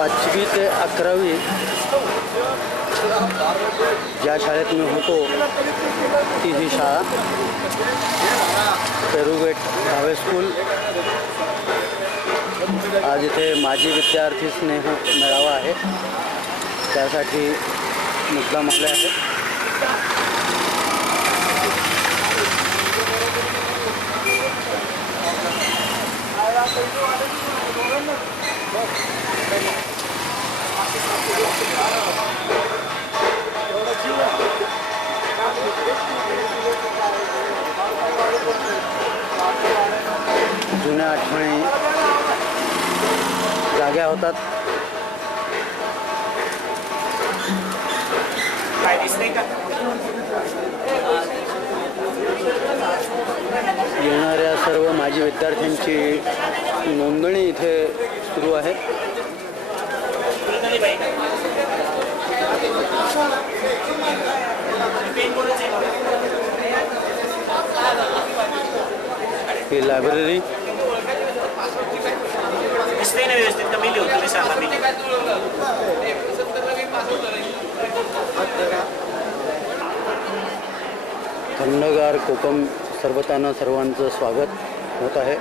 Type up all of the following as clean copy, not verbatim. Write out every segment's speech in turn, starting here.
5वी ते 11वी ज्या शाळेत मी होतो ती ही शाळा पेरुगेट भावे स्कूल। आज इथे माजी विद्यार्थी स्नेह मेळावा आहे, त्यासाठी मुद्दाम आले आहे। जुन्या आठवणी जाग्या होतात। येणाऱ्या सर्व माजी विद्यार्थ्यांची नोंदणी इथे सुरू आहे। ही लायब्ररी थंडगार कोकम सरबतानं सर्वांचं स्वागत होत आहे।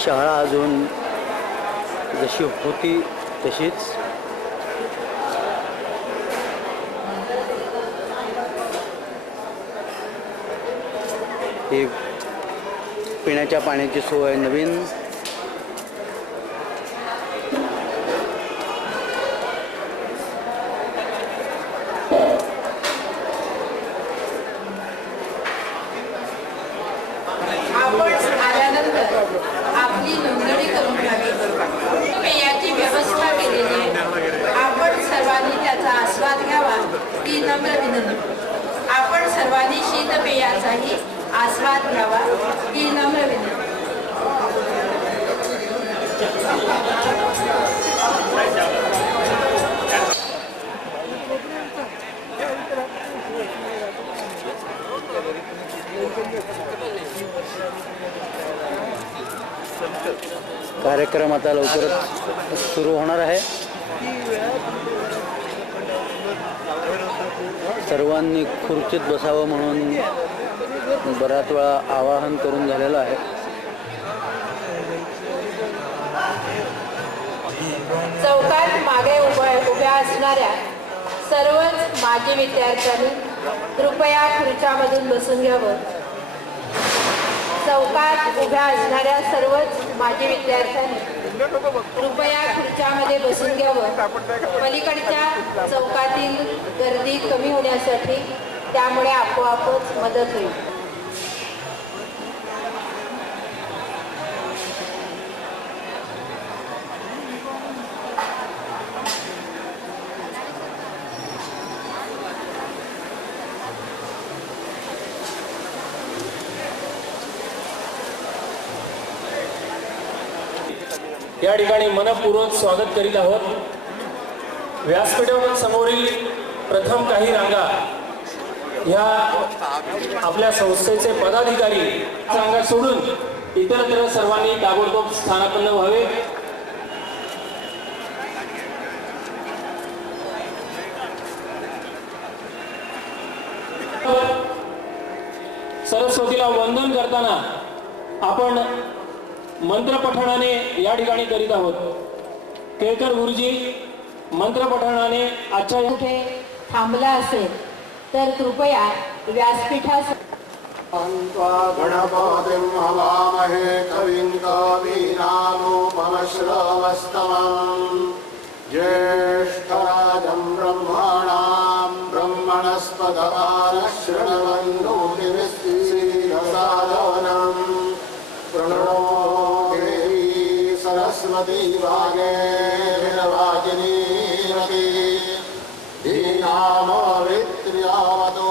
शाळा अजून जशी होती तशीच। ही पिण्याच्या पाण्याची सोय नवीन। आपली नोंदणी करून घ्यावी। पेयाची व्यवस्था केलेली आहे, आपण सर्वांनी त्याचा आस्वाद घ्यावा ही नम्र विनंती। आपण सर्वांनी शीतपेयाचाही आस्वाद घ्यावा ही नम्र विनंती। कार्यक्रम आता लवकरच सुरू होणार आहे। सर्वांनी खुर्चीत बसावं म्हणून बराच वेळा आवाहन करून झालेलं आहे। चौकात मागे उभ्या असणाऱ्या सर्वच माजी विद्यार्थ्यांनी कृपया खुर्च्यामधून बसून घ्यावं। चौकात उभ्या असणाऱ्या सर्वच माजी विद्यार्थ्यांनी कृपया खुर्च्यामध्ये बसून घ्यावं। पलीकडच्या चौकातील गर्दी कमी होण्यासाठी त्यामुळे आपोआपच मदत होईल। या ठिकाणी मनपूर्वक स्वागत करीत आहोत। व्यासपीठासमोरील प्रथम काही रांगा ह्या आपल्या संस्थेचे पदाधिकारी रांगा सोडून इतरत्र सर्वांनी ताबडतोब स्थानापन्न व्हावे। सरस्वतीला वंदन करताना आपण मंत्रपठणाने या ठिकाणी करीत आहोत। केळकर गुरुजी मंत्रपठणाने आजच्या कुठे थांबला असेल तर कृपया व्यासपीठास गणपतिं हवामहे कविं कवीनामुपमश्रवस्तमं ज्येष्ठराजं ब्रह्मणां ब्रह्मणस्पत आनश्रवन्नोतिविश्रीरसादनं प्रणो देवी सरस्वती वागेर्वाजिनीमती दीनामवित्र्यावतो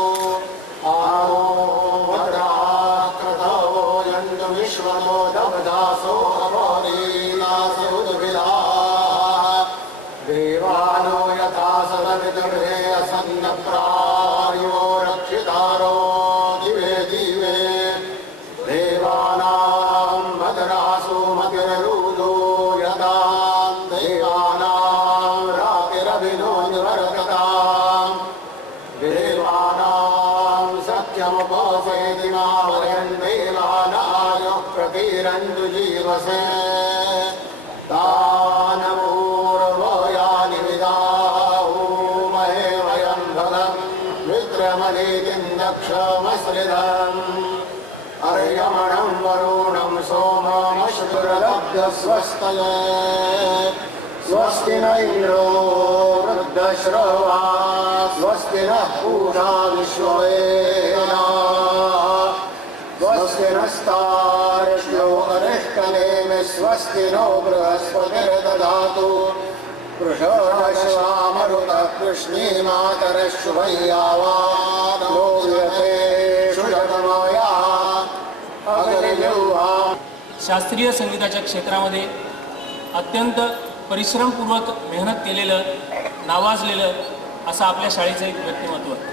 सन्नप्रायो रक्षितारो दिवे दिवे देवानां मदरासो मतिररुदो यदां देवानां रातिरभिनो निवर्तताम् देवानां सख्यमुपसेति मावयन् देवानाय प्रतिरन्तु जीवसे तानपूर्वयानि विदाहुमहे वयं फलम् विक्रमनीतिं दक्षमश्रिधम् अर्यमणं वरुणं सोममश्रुरलब्धस्वस्तये स्वस्ति न इन्द्रो वृद्धश्रवा स्वस्ति नः पूषा विश्ववेदा स्वस्ति नस्तार्क्ष्यो अरिष्टनेमि स्वस्ति नो बृहस्पतिर्दधातु वृषश्वामरुतः कृष्णीमातरश्वय्यावानो व्यते शुशतमया अग्निजिह्वा शास्त्रीय संगीताच्या क्षेत्रामध्ये अत्यंत परिश्रमपूर्वक मेहनत केलेलं नावाजलेलं असं आपल्या शाळेचं एक व्यक्तिमत्व आहे.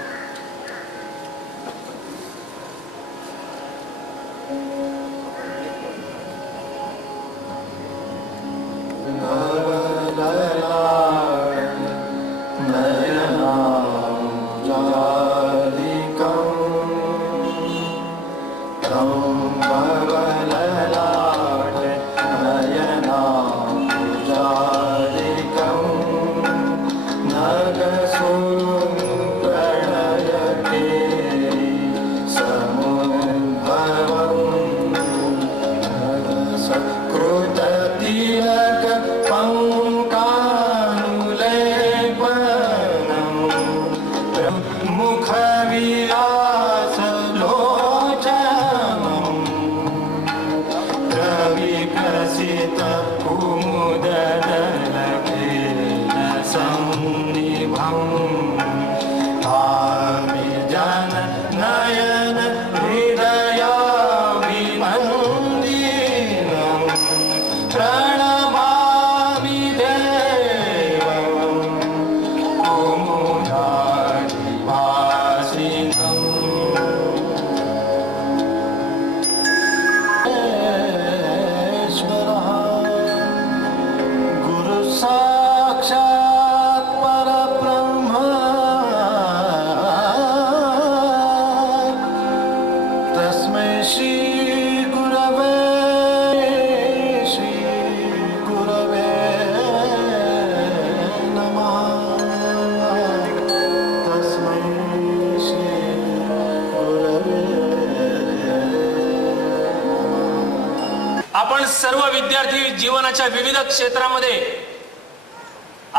आपण सर्व विद्यार्थी जीवनाच्या विविध क्षेत्रामध्ये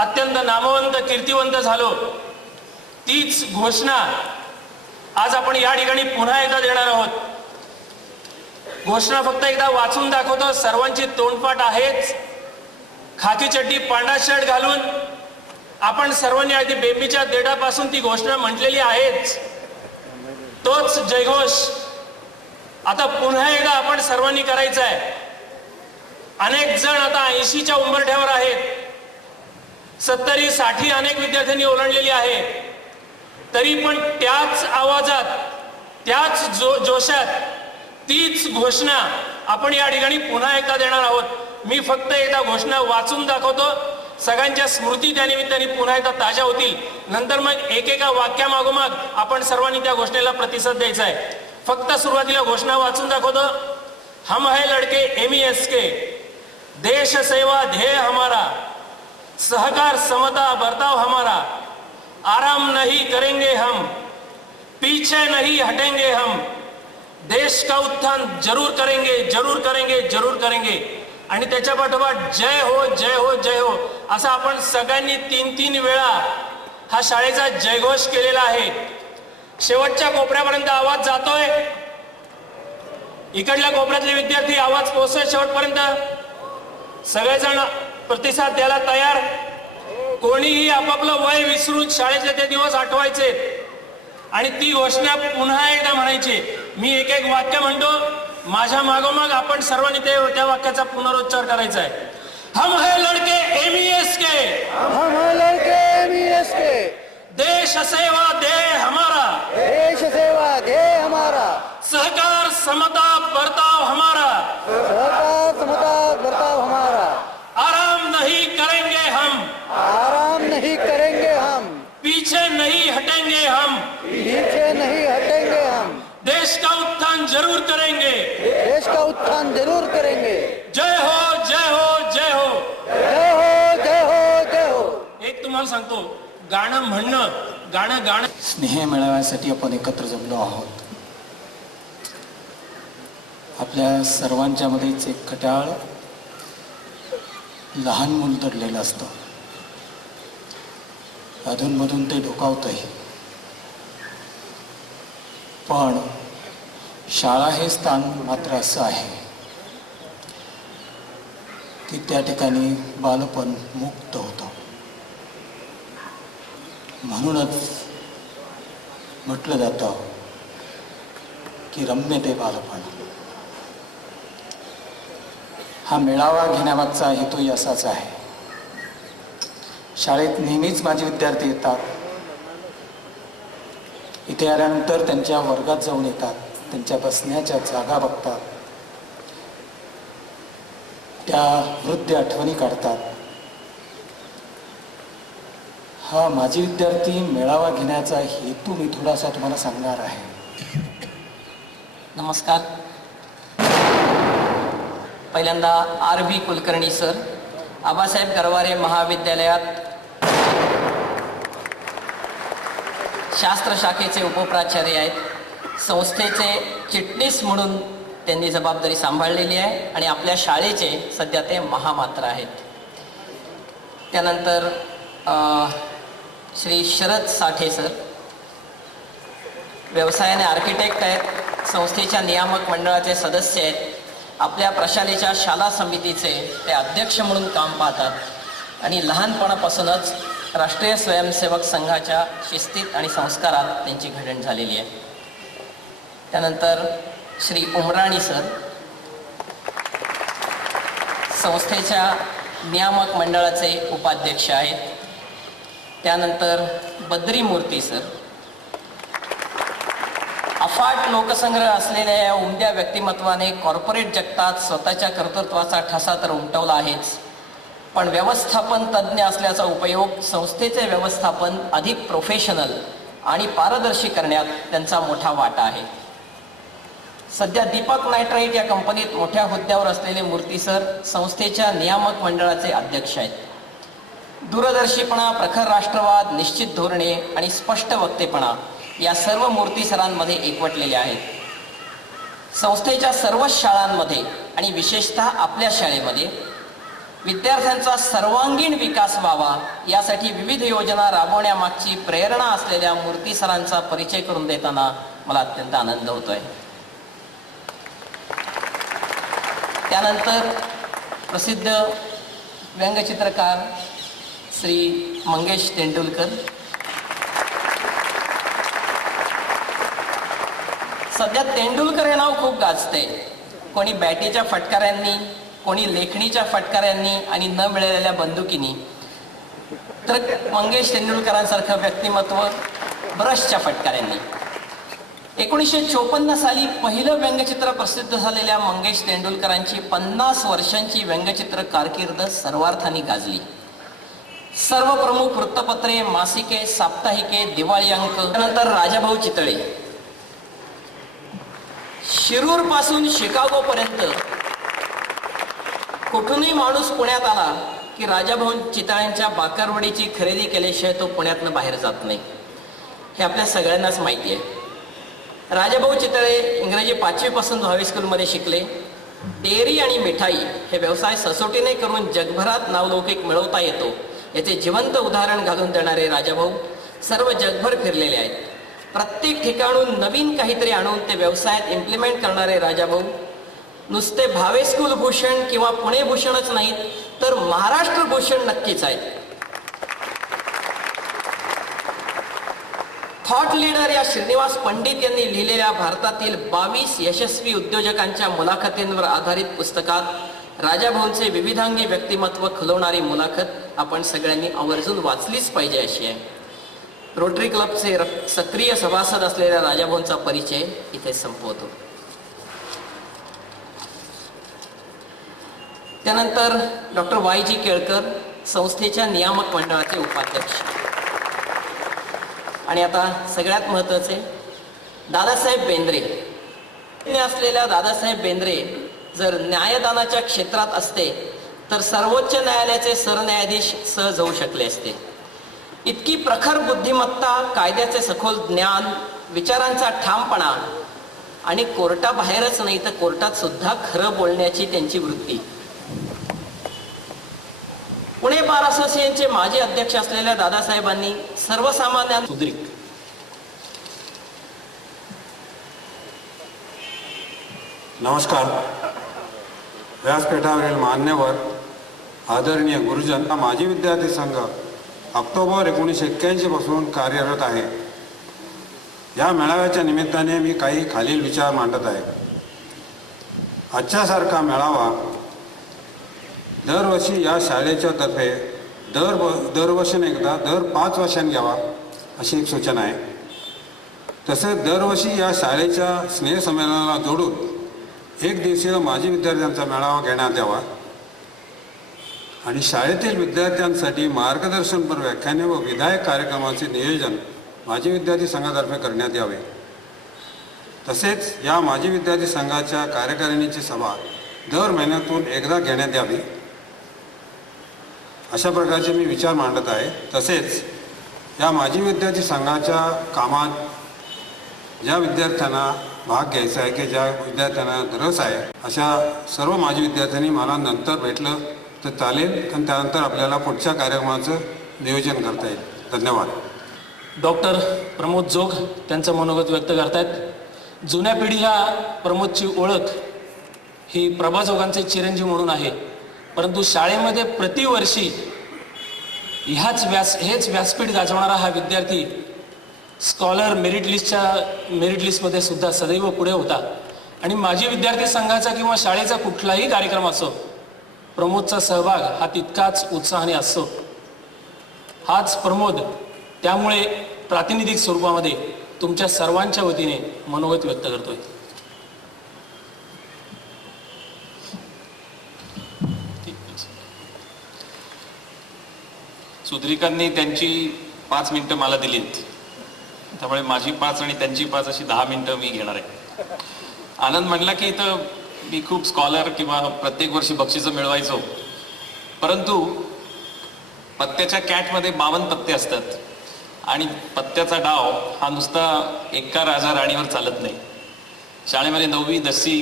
अत्यंत नामवंत कीर्तिवंत झालो. तीच घोषणा आज आपण या ठिकाणी पुन्हा एकदा देणार आहोत. घोषणा फक्त एकदा वाचून दाखवतो. सर्वांची तोंडपाठ आहेच. खाकी चड्डी पांढरा शर्ट घालून आपण सर्वांनी अगदी बेंबीच्या देठापासून ती घोषणा म्हटलेली आहेच. तोच जयघोष आता पुन्हा एकदा आपण सर्वांनी करायचा आहे. अनेक जण आता 80च्या उंबरठ्यावर आहेत. 70-60 अनेक विद्यार्थ्यांनी ओलांडलेली आहे. तरी पण त्याच आवाजात त्याच जोशात तीच घोषणा आपण या ठिकाणी पुन्हा एकदा देणार आहोत. मी फक्त एकदा घोषणा वाचून दाखवतो. सगळ्यांच्या स्मृती त्या निमित्ताने पुन्हा एकदा ताज्या होतील. नंतर मग एकेका वाक्यामागोमाग आपण सर्वांनी त्या घोषणेला प्रतिसाद द्यायचा आहे. फक्त सुरुवातीला घोषणा वाचून दाखवतो. हम है लड़के MES के, देश सेवा ध्येय हमारा, सहकार समता बर्ताव हमारा, आराम नहीं करेंगे हम, पीछे नहीं हटेंगे हम, देश का उत्थान जरूर करेंगे, जरूर करेंगे, जरूर करेंगे. आणि त्याच्या पाठोपाठ जय हो जय हो जय हो असा आपण सगळ्यांनी 3-3 वेळा हा शाळेचा जयघोष केलेला आहे. शेवटच्या कोपऱ्यापर्यंत आवाज जातोय. इकडल्या कोपऱ्यातले विद्यार्थी आवाज पोहोचतोय शेवटपर्यंत. सगळेजण प्रतिसाद द्यायला तयार. कोणीही आपापलं वय विसरून शाळेतले ते दिवस आठवायचे आणि ती घोषणा पुन्हा एकदा म्हणायची. मी एक एक वाक्य म्हणतो. माझ्या मागोमाग आपण सर्वांनी त्या वाक्याचा पुनरुच्चार करायचा आहे. हम है लड़के MES के, हम हैं लड़के MES के, देश सेवा ध्येय हमारा, देश सेवा ध्येय हमारा, सहकार समता बर्ताव हमारा, सहकार समता बर्ताव हमारा, आराम नहीं करेंगे हम, आराम नहीं करेंगे हम, पीछे नहीं हटेंगे हम, पीछे नहीं हटेंगे हम, देश का उत्थान जरूर करेंगे, देश का उत्थान जरूर करेंगे। जय हो जय हो जय हो। जय हो जय हो जय हो। एक तुम्हाला सांगतो, गाणं म्हणणं, गाणं गाणं स्नेह मेळाव्यासाठी आपण एकत्र जमलो आहोत. आपल्या सर्वांच्या मध्येच एक खट्याळ लहान मूल दडलेलं असतं. अधूनमधून ते डोकावतंय. पण शाळा हे स्थान मात्र असं आहे की त्या ठिकाणी बालपण मुक्त होतं. म्हणूनच म्हटलं जातं की रम्य ते बालपण. हा मेळावा घेण्यामागचा हेतूही असाच आहे. शाळेत नेहमीच माझे विद्यार्थी येतात. इथे आल्यानंतर त्यांच्या वर्गात जाऊन येतात, त्यांच्या बसण्याच्या जागा बघतात, त्या वृद्ध आठवणी काढतात. हा माझे विद्यार्थी मेळावा घेण्याचा हेतू मी थोडासा तुम्हाला सांगणार आहे. नमस्कार. पहिल्यांदा R.V. कुलकर्णी सर, आबासाहेब गरवारे महाविद्यालयात शास्त्र शाखेचे उपप्राचार्य आहेत. संस्थेचे चिटणीस म्हणून त्यांनी जबाबदारी सांभाळलेली आहे आणि आपल्या शाळेचे सध्या ते महामात्र आहेत. त्यानंतर श्री शरद साठे सर, व्यवसायाने आर्किटेक्ट आहेत, संस्थेच्या नियामक मंडळाचे सदस्य आहेत. आपल्या प्रशालेच्या शाला समितीचे ते अध्यक्ष म्हणून काम पाहतात आणि लहानपणापासूनच राष्ट्रीय स्वयंसेवक संघाच्या शिस्तीत आणि संस्कारात त्यांची घडण झालेली आहे. त्यानंतर श्री उमराणी सर, संस्थेच्या नियामक मंडळाचे उपाध्यक्ष आहेत. त्यानंतर बद्री मूर्ती सर, अफाट लोकसंग्रह असलेल्या या उमद्या व्यक्तिमत्वाने कॉर्पोरेट जगतात स्वतःच्या कर्तृत्वाचा ठसा तर उमटवला आहेच, पण व्यवस्थापन तज्ज्ञ असल्याचा उपयोग संस्थेचे व्यवस्थापन अधिक प्रोफेशनल आणि पारदर्शी करण्यात त्यांचा मोठा वाटा आहे. सध्या दीपक नायट्राइट या कंपनीत मोठ्या हुद्द्यावर असलेले मूर्ती सर संस्थेच्या नियामक मंडळाचे अध्यक्ष आहेत. दूरदर्शीपणा, प्रखर राष्ट्रवाद, निश्चित धोरणे आणि स्पष्ट वक्तेपणा या सर्व मूर्ती सरांमध्ये एकवटलेले आहेत. संस्थेच्या सर्वच शाळांमध्ये आणि विशेषतः आपल्या शाळेमध्ये विद्यार्थ्यांचा सर्वांगीण विकास व्हावा यासाठी विविध योजना राबवण्यामागची प्रेरणा असलेल्या मूर्ती सरांचा परिचय करून देताना मला अत्यंत आनंद होतोय. त्यानंतर प्रसिद्ध व्यंगचित्रकार श्री मंगेश तेंडुलकर. सध्या तेंडुलकर हे नाव खूप गाजते. कोणी बॅटीच्या फटकाऱ्यांनी, कोणी लेखणीच्या फटकाऱ्यांनी आणि न मिळालेल्या बंदुकीनी, तर मंगेश तेंडुलकरांसारखं व्यक्तिमत्व ब्रशच्या फटकाऱ्यांनी. 1954 साली पहिलं व्यंगचित्र प्रसिद्ध झालेल्या मंगेश तेंडुलकरांची 50 वर्षांची व्यंगचित्र कारकीर्द सर्वार्थाने गाजली. सर्व प्रमुख वृत्तपत्रे, मासिके, साप्ताहिके, दिवाळी अंक. नंतर राजाभाऊ चितळे. शिरूर पासून शिकागो पर्यंत कुठूनही माणूस पुण्यात आला की राजाभाऊ चितळ्यांच्या बाकरवडीची खरेदी केल्याशिवाय तो पुण्यातनं बाहेर जात नाही, हे आपल्या सगळ्यांनाच माहिती आहे. राजाभाऊ चितळे इंग्रजी 5वी पासून 10वी स्कूलमध्ये शिकले. डेअरी आणि मिठाई हे व्यवसाय ससोटीने करून जगभरात नावलौकिक मिळवता येतो याचे जिवंत उदाहरण घालून देणारे राजाभाऊ सर्व जगभर फिरलेले आहेत. प्रत्येक ठिकाणून नवीन काहीतरी आणून ते व्यवसायात इम्प्लिमेंट करणारे राजाभाऊ नुसते भावे स्कूल भूषण किंवा पुणे भूषणच नाहीत, तर महाराष्ट्र भूषण नक्कीच आहेत. थॉट लीडर या श्रीनिवास पंडित यांनी लिहिलेल्या भारतातील 22 यशस्वी उद्योजकांच्या मुलाखतींवर आधारित पुस्तकात राजाभाऊंचे विविधांगी व्यक्तिमत्व खुलवणारी मुलाखत आपण सगळ्यांनी आवर्जून वाचलीच पाहिजे अशी आहे. रोटरी क्लबचे सक्रिय सभासद असलेल्या राजाभाऊंचा परिचय इथे संपवतो. त्यानंतर डॉक्टर वाय जी केळकर, संस्थेच्या नियामक मंडळाचे उपाध्यक्ष. आणि आता सगळ्यात महत्त्वाचे, दादासाहेब बेंद्रे. असलेल्या दादासाहेब बेंद्रे जर न्यायदानाच्या क्षेत्रात असते तर सर्वोच्च न्यायालयाचे सरन्यायाधीश सहज होऊ शकले असते. इतकी प्रखर बुद्धिमत्ता, कायद्याचे सखोल ज्ञान, विचारांचा ठामपणा आणि कोर्टाबाहेरच नाही तर कोर्टात सुद्धा खरं बोलण्याची त्यांची वृत्ती. पुणे बार असोसिएशनचे माजी अध्यक्ष असलेल्या दादासाहेबांनी सर्वसामान्य सुद्रीक नमस्कार. व्यासपीठावरील मान्यवर, आदरणीय गुरुजन. माजी विद्यार्थी संघ ऑक्टोबर 1981 पासून कार्यरत आहे. या मेळाव्याच्या निमित्ताने मी काही खालील विचार मांडत आहे. आजच्यासारखा मेळावा दरवर्षी या शाळेच्या तर्फे दरवर्षाने एकदा दर 5 वर्षांनी घ्यावा अशी एक सूचना आहे. तसेच दरवर्षी या शाळेच्या स्नेहसंमेलनाला जोडून एक दिवसीय माजी विद्यार्थ्यांचा मेळावा घेण्यात यावा आणि शाळेतील विद्यार्थ्यांसाठी मार्गदर्शनपर व्याख्याने व विधायक कार्यक्रमाचे नियोजन माजी विद्यार्थी संघातर्फे करण्यात यावे. तसेच या माजी विद्यार्थी संघाच्या कार्यकारिणीची सभा दर महिन्यातून एकदा घेण्यात यावी अशा प्रकारचे मी विचार मांडत आहे. तसेच या माजी विद्यार्थी संघाच्या कामात ज्या विद्यार्थ्यांना भाग घ्यायचा आहे की ज्या विद्यार्थ्यांना रस आहे अशा सर्व माजी विद्यार्थ्यांनी मला नंतर भेटलं तर चालेल आणि त्यानंतर आपल्याला पुढच्या कार्यक्रमाचं नियोजन करता येईल. धन्यवाद. डॉक्टर प्रमोद जोग त्यांचं मनोगत व्यक्त करतायत. जुन्या पिढीला प्रमोदची ओळख ही प्रभा जोगांचे चिरंजीव म्हणून आहे, परंतु शाळेमध्ये प्रतिवर्षी हेच व्यासपीठ गाजवणारा हा विद्यार्थी स्कॉलर मेरिट लिस्टमध्ये सुद्धा सदैव पुढे होता. आणि माजी विद्यार्थी संघाचा किंवा शाळेचा कुठलाही कार्यक्रम असो, प्रमोदचा सहभाग हा तितकाच उत्साहाने असतो. हाच प्रमोद त्यामुळे प्रातिनिधिक स्वरूपामध्ये तुमच्या सर्वांच्या वतीने मनोगत व्यक्त करतोय. सुद्रिकांनी त्यांची 5 मिनिटं मला दिलीत, त्यामुळे माझी 5 आणि त्यांची 5 अशी 10 मिनिटं मी घेणार आहे. आनंद म्हणला की इथं मी खूप स्कॉलर किंवा प्रत्येक वर्षी बक्षिसं मिळवायचो, परंतु पत्त्याच्या कॅटमध्ये 52 पत्ते असतात आणि पत्त्याचा डाव हा नुसता एका राजा राणीवर चालत नाही. शाळेमध्ये 9वी 10वी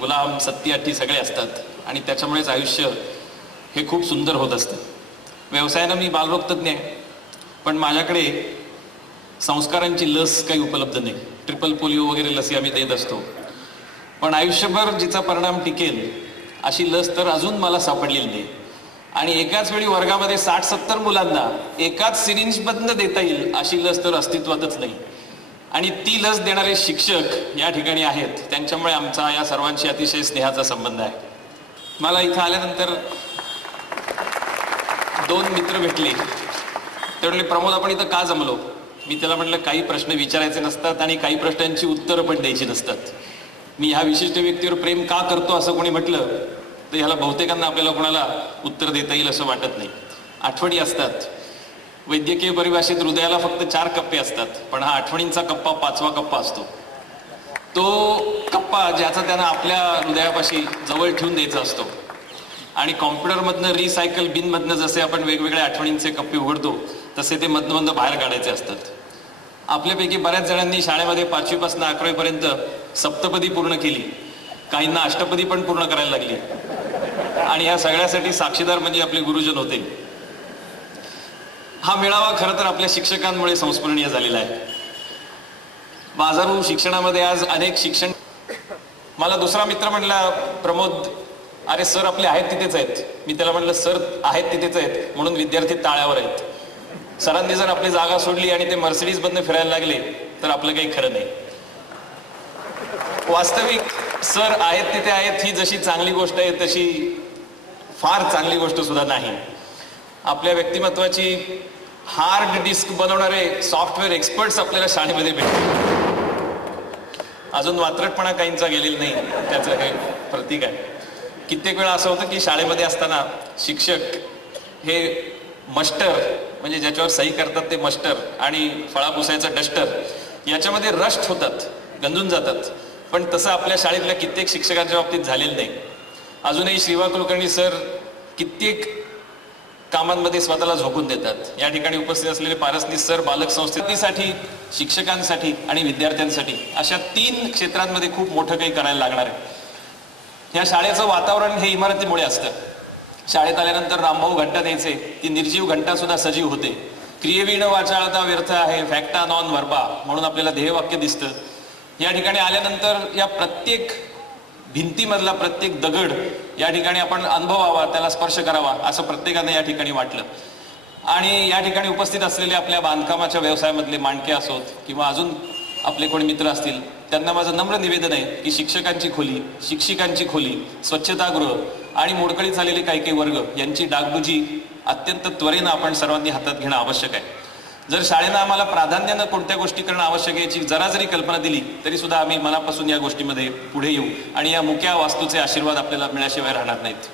गुलाम 70 80 सगळे असतात आणि त्याच्यामुळेच आयुष्य हे खूप सुंदर होत असतं. व्यवसायानं मी बालरोगतज्ञ आहे, पण माझ्याकडे संस्कारांची लस काही उपलब्ध नाही. ट्रिपल पोलिओ वगैरे लसी आम्ही देत असतो, पण आयुष्यभर जिचा परिणाम टिकेल अशी लस तर अजून मला सापडलेली नाही. आणि एकाच वेळी वर्गामध्ये 60-70 मुलांना एकाच सिरिंजमधनं देता येईल अशी लस तर अस्तित्वातच नाही. आणि ती लस देणारे शिक्षक या ठिकाणी आहेत, त्यांच्यामुळे आमचा या सर्वांशी अतिशय स्नेहाचा संबंध आहे. मला इथं आल्यानंतर 2 मित्र भेटले. ते म्हणले, प्रमोद आपण इथं का जमलो? मी त्याला म्हटलं, काही प्रश्न विचारायचे नसतात आणि काही प्रश्नांची उत्तरं पण द्यायची नसतात. मी ह्या विशिष्ट व्यक्तीवर प्रेम का करतो असं कोणी म्हटलं तर ह्याला बहुतेकांना आपल्याला कोणाला उत्तर देता येईल असं वाटत नाही. आठवणी असतात. वैद्यकीय परिभाषेत हृदयाला फक्त 4 कप्पे असतात, पण हा आठवणींचा कप्पा 5वा कप्पा असतो. तो कप्पा ज्याचा त्यांना आपल्या हृदयापाशी जवळ ठेवून द्यायचा असतो. आणि कॉम्प्युटरमधनं रिसायकल बिनमधनं जसे आपण वेगवेगळ्या आठवणींचे कप्पे उघडतो तसे ते मधनं बाहेर काढायचे असतात. आपल्यापैकी बऱ्याच जणांनी शाळेमध्ये 5वी पासून 11वी पर्यंत सप्तपदी पूर्ण केली, काहींना अष्टपदी पण पूर्ण करायला लागली. आणि या सगळ्यासाठी साक्षीदार म्हणजे आपले गुरुजन होते. हा मेळावा खरं तर आपल्या शिक्षकांमुळे संस्मरणीय झालेला आहे. बाजारू शिक्षणामध्ये आज अनेक शिक्षण. मला दुसरा मित्र म्हणला, प्रमोद अरे सर आपले आहेत तिथेच आहेत. मी त्याला म्हटलं, सर आहेत तिथेच आहेत म्हणून विद्यार्थी ताळ्यावर आहेत. सरांनी जर आपली जागा सोडली आणि ते मर्सिडीज मधनं फिरायला लागले तर आपलं काही खरं नाही. वास्तविक सर आहेत तिथे आहेत ही जशी चांगली गोष्ट आहे तशी फार चांगली गोष्ट सुद्धा नाही. आपल्या व्यक्तिमत्वाची हार्ड डिस्क बनवणारे सॉफ्टवेअर एक्सपर्ट्स आपल्याला शाळेमध्ये भेटतात. अजून वात्रटपणा काहींचा गेलेला नाही, त्याचं हे प्रतीक आहे. कित्येक वेळा असं होतं की शाळेमध्ये असताना शिक्षक हे मस्टर म्हणजे ज्याच्यावर सही करतात ते मस्टर आणि फळा पुसायचं डस्टर याच्यामध्ये रस्ट होतात, गंजून जातात. पण तसं आपल्या शाळेतल्या कित्येक शिक्षकांच्या बाबतीत झालेलं नाही. अजूनही श्रीवा कुलकर्णी सर कित्येक कामांमध्ये स्वतःला झोकून देतात. या ठिकाणी उपस्थित असलेले पारसनीस सर बालक संस्थेसाठी, शिक्षकांसाठी आणि विद्यार्थ्यांसाठी अशा 3 क्षेत्रांमध्ये खूप मोठं काही करायला लागणार आहे. या शाळेचं वातावरण हे इमारतीमुळे असतं. शाळेत आल्यानंतर रामभाऊ घंटा द्यायचे, ती निर्जीव घंटा सुद्धा सजीव होते. क्रियेवी न वाचाळता व्यर्थ आहे, फॅक्टा नॉन व्हर्बा म्हणून आपल्याला ध्येयवाक्य दिसतं. या ठिकाणी आल्यानंतर या प्रत्येक भिंतीमधला प्रत्येक दगड या ठिकाणी आपण अनुभवावा, त्याला स्पर्श करावा असं प्रत्येकाने या ठिकाणी वाटलं. आणि या ठिकाणी उपस्थित असलेले आपल्या बांधकामाच्या व्यवसायामधले मांडके असोत किंवा अजून आपले कोणी मित्र असतील, त्यांना माझं नम्र निवेदन आहे की शिक्षकांची खोली, शिक्षिकांची खोली, स्वच्छतागृह आणि मोडकळीत झालेले काही काही वर्ग यांची डागडुजी अत्यंत त्वरेनं आपण सर्वांनी हातात घेणं आवश्यक आहे. जर शाळेनं आम्हाला प्राधान्यानं कोणत्या गोष्टी करणं आवश्यक आहे याची जरा जरी कल्पना दिली तरी सुद्धा आम्ही मनापासून या गोष्टीमध्ये पुढे येऊ आणि या मुक्या वास्तूचे आशीर्वाद आपल्याला मिळाशिवाय राहणार नाहीत.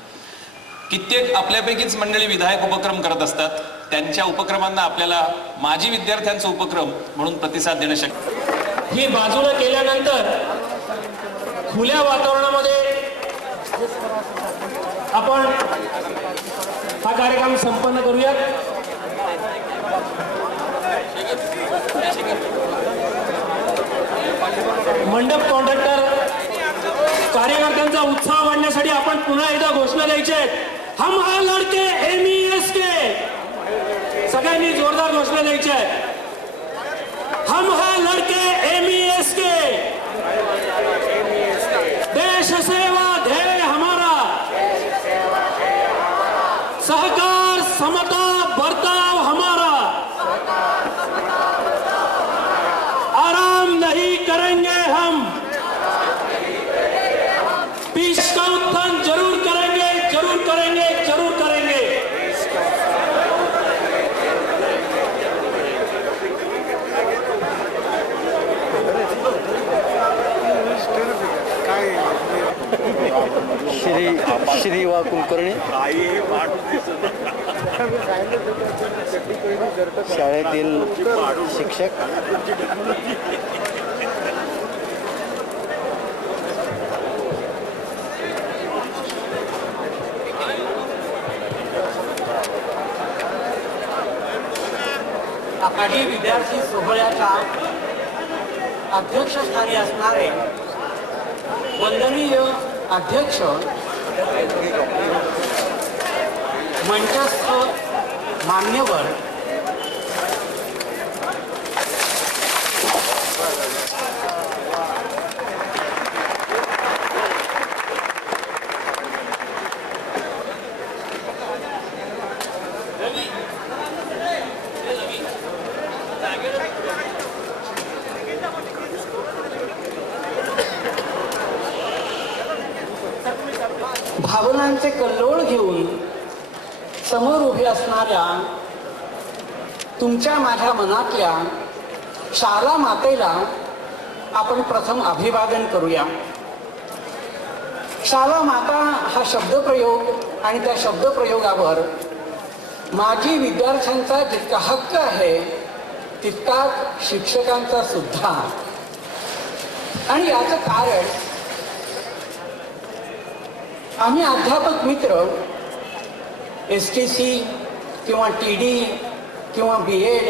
कित्येक आपल्यापैकीच मंडळी विधायक उपक्रम करत असतात. त्यांच्या उपक्रमांना आपल्याला माजी विद्यार्थ्यांचा उपक्रम म्हणून प्रतिसाद देणं शक्य. ही बाजूला केल्यानंतर खुल्या वातावरणामध्ये आपण हा कार्यक्रम संपन्न करूयात. मंडप कॉन्ट्रॅक्टर कार्यकर्त्यांचा उत्साह वाढण्यासाठी आपण पुन्हा एकदा घोषणा द्यायची आहे. हम है लड़के MES के, सगळ्यांनी जोरदार घोषणा द्यायची आहे. हम है लड़के MES के, देश सेवा ध्येय हमारा, सहकार समता बर्ताव हमारा, आराम नहीं करेंगे हम, पीस का उत्थान जरूर करेंगे, जरूर करेंगे, जरूर करेंगे. श्री वा कुलकर्णी शाळेतील शिक्षक, आखाडी विद्यार्थी सोहळ्याच्या अध्यक्षस्थानी असणारे वंदनीय अध्यक्ष, मंचस्थ मान्यवर, भावनांचे कल्लोळ घेऊन समोर उभे असणाऱ्या तुमच्या माझ्या मनातल्या शाला मातेला आपण प्रथम अभिवादन करूया. शाला माता हा शब्दप्रयोग आणि त्या शब्दप्रयोगावर माजी विद्यार्थ्यांचा जितका हक्क आहे तितकाच शिक्षकांचा सुद्धा. आणि याचं कारण आम्ही अध्यापक मित्र STC किंवा TD किंवा BEd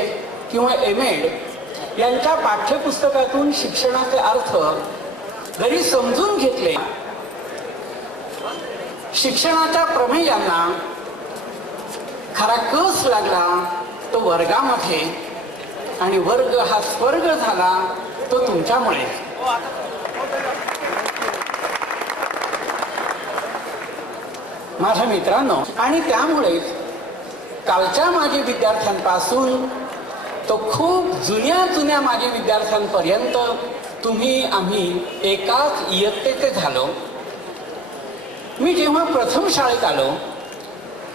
किंवा MAd यांच्या पाठ्यपुस्तकातून शिक्षणाचे अर्थ जरी समजून घेतले, शिक्षणाच्या प्रमेयांना खरा कस लागला तो वर्गामध्ये, आणि वर्ग हा स्वर्ग झाला तो तुमच्यामुळे. माझ्या मित्रांनो, आणि त्यामुळेच कालच्या माजी विद्यार्थ्यांपासून तो खूप जुन्या माजी विद्यार्थ्यांपर्यंत तुम्ही आम्ही एकाच इयत्तेचे झालो. मी जेव्हा प्रथम शाळेत आलो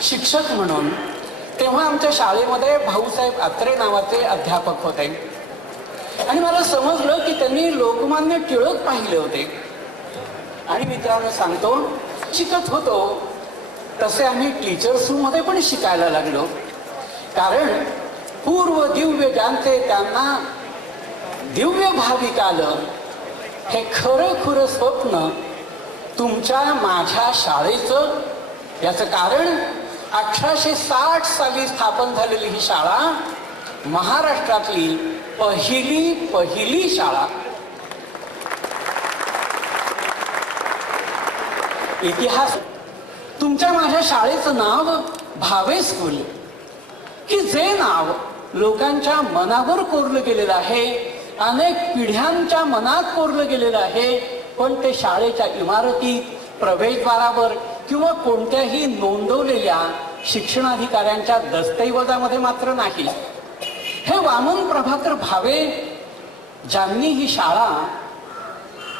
शिक्षक म्हणून, तेव्हा आमच्या शाळेमध्ये भाऊसाहेब अत्रे नावाचे अध्यापक होते आणि मला समजलं की त्यांनी लोकमान्य टिळक पाहिले होते. आणि मित्रांनो सांगतो, शिकत होतो तसे आम्ही टीचर्स रूम मध्ये पण शिकायला लागलो. कारण पूर्व दिव्य ज्यांचे त्यांना दिव्य भाविकालं हे खरं स्वप्न तुमच्या माझ्या शाळेचं. याचं कारण 1860 साली स्थापन झालेली ही शाळा महाराष्ट्रातली पहिली शाळा. इतिहास तुमच्या माझ्या शाळेचं नाव भावे स्कूल, की जे नाव लोकांच्या मनावर कोरलं गेलेलं आहे, अनेक पिढ्यांच्या मनात कोरलं गेलेलं आहे, पण ते शाळेच्या इमारतीत, प्रवेशद्वारावर किंवा कोणत्याही नोंदवलेल्या शिक्षणाधिकाऱ्यांच्या दस्तऐवजामध्ये मात्र नाही. हे वामन प्रभाकर भावे ज्यांनी ही शाळा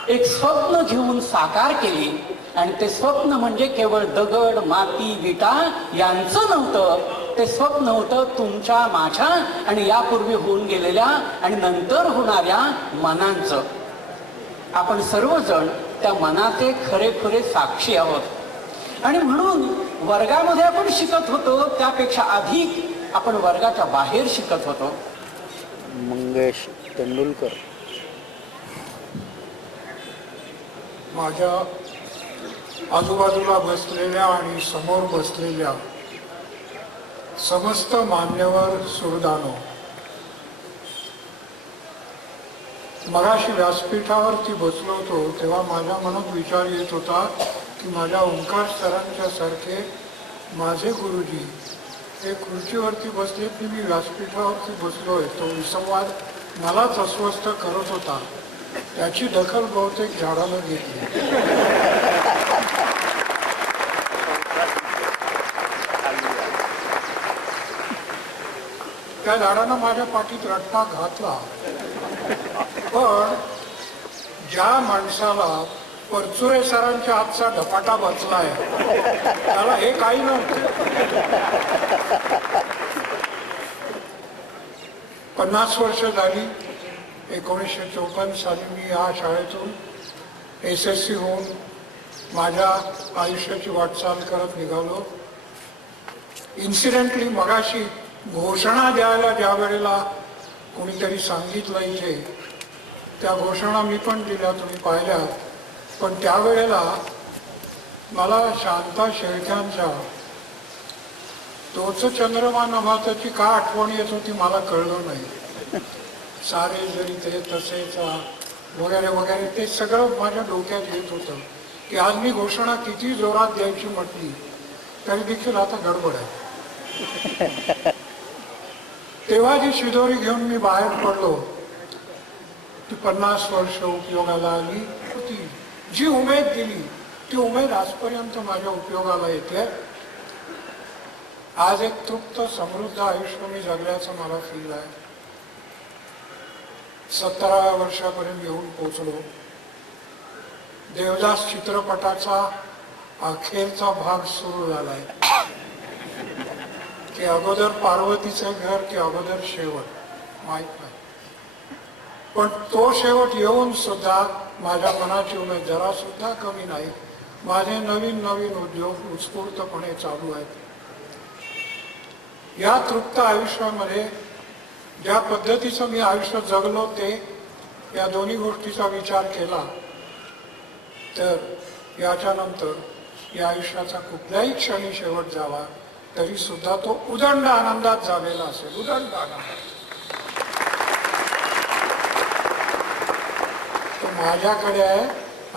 एक स्वप्न घेऊन साकार केली, आणि ते स्वप्न म्हणजे केवळ दगड, माती, विटा यांचं नव्हतं. ते स्वप्न होतं तुमच्या, माझ्या आणि यापूर्वी होऊन गेलेल्या आणि नंतर होणाऱ्या मनांचं. आपण सर्वजण त्या मनाचे खरे साक्षी आहोत. आणि म्हणून वर्गामध्ये आपण शिकत होतो, त्यापेक्षा अधिक आपण वर्गाच्या बाहेर शिकत होतो. मंगेश तेंडुलकर. माझ्या आजूबाजूला बसलेल्या आणि समोर बसलेल्या समस्त मान्यवर सुहृदांनो, मगाशी व्यासपीठावरती बसलो होतो तेव्हा माझ्या मनात विचार येत होता की माझ्या ओंकार सरांच्या सारखे माझे गुरुजी हे खुर्चीवरती बसले की मी व्यासपीठावरती बसलोय. तो विसंवाद मलाच अस्वस्थ करत होता. त्याची दखल बहुतेक झाडानं घेतली. त्या झाडानं माझ्या पाठीत रट्टा घातला. पण ज्या माणसाला परचुरे सरांच्या हातचा धपाटा बसलाय त्याला हे काही नव्हतं. 50 वर्ष झाली. 1954 साली मी या शाळेतून SSC होऊन माझ्या आयुष्याची वाटचाल करत निघालो. इन्सिडेंटली मगाशी घोषणा द्यायला ज्या वेळेला कोणीतरी सांगितलं इथे, त्या घोषणा मी पण दिल्या, तुम्ही पाहिल्या. पण त्यावेळेला मला शांता शेळक्यांच्या तोच चंद्रमा नभाताची का आठवण येत होती मला कळलं नाही. सारे जरी ते तसेच वगैरे वगैरे ते सगळं माझ्या डोक्यात येत होतं की आज मी घोषणा किती जोरात द्यायची म्हटली तरी देखील आता गडबड आहे. तेव्हा जी शिदोरी घेऊन मी बाहेर पडलो ती 50 वर्ष उपयोगाला आली होती. जी उमेद दिली ती उमेद आजपर्यंत माझ्या उपयोगाला येते. आज एक तृप्त समृद्ध आयुष्य मी जगल्याचं मला फील आहे. 17व्या वर्षापर्यंत येऊन पोचलो. देवदास चित्रपटाचा अखेरचा भाग सुरू झालाय की अगोदर पार्वतीचं घर की अगोदर शेवट माहित नाही. पण तो शेवट येऊन सुद्धा माझ्या मनाची उमेद जरा सुद्धा कमी नाही. माझे नवीन उद्योग उत्स्फूर्तपणे चालू आहेत. या तृप्त आयुष्यामध्ये ज्या पद्धतीचं मी आयुष्य जगलो ते या दोन्ही गोष्टीचा विचार केला तर याच्यानंतर या आयुष्याचा कुठल्याही क्षणी शेवट झाला तरी सुद्धा तो उदंड आनंदात झालेला असेल. उदंड आनंद तो माझ्याकडे आहे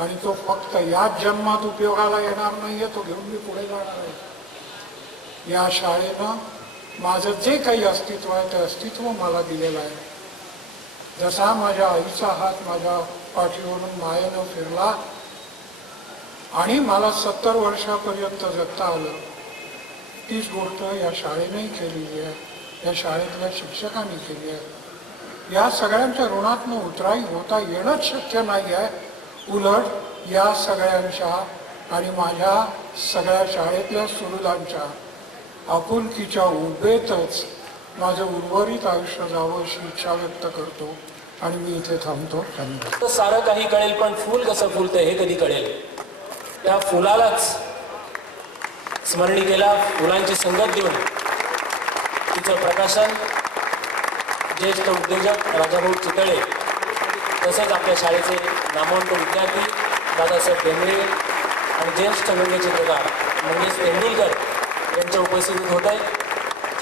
आणि तो फक्त याच जन्मात उपयोगाला येणार नाहीये, तो घेऊन मी पुढे जाणार आहे. या शाळेनं माझं जे काही अस्तित्व आहे ते अस्तित्व मला दिलेलं आहे. जसा माझ्या आईचा हात माझ्या पाठीवरून मायेनं फिरला आणि मला 70 वर्षापर्यंत जगता आलं, तीच गोष्ट या शाळेनेही केलेली आहे, या शाळेतल्या शिक्षकांनी केली आहे. या सगळ्यांच्या ऋणातनं उतराई होता येणंच शक्य नाही आहे. उलट या सगळ्यांच्या आणि माझ्या सगळ्या शाळेतल्या सुहृदांच्या आपुलकीच्या उभेतच माझं उर्वरित आयुष्य जावं अशी इच्छा व्यक्त करतो आणि मी इथे थांबतो. धन्यवाद. तर सारं काही कळेल, पण फूल कसं फुलतं हे कधी कळेल? त्या फुलालाच स्मरणिकेला फुलांची संगत देऊन तिचं प्रकाशन ज्येष्ठ उद्योजक राजाभाऊ चितळे, तसंच आपल्या शाळेचे नामवंत विद्यार्थी दादासाहेब बेंद्रे आणि ज्येष्ठ व्यंगचित्रकार मंगेश तेंडुलकर यांच्या उपस्थितीत होत आहे.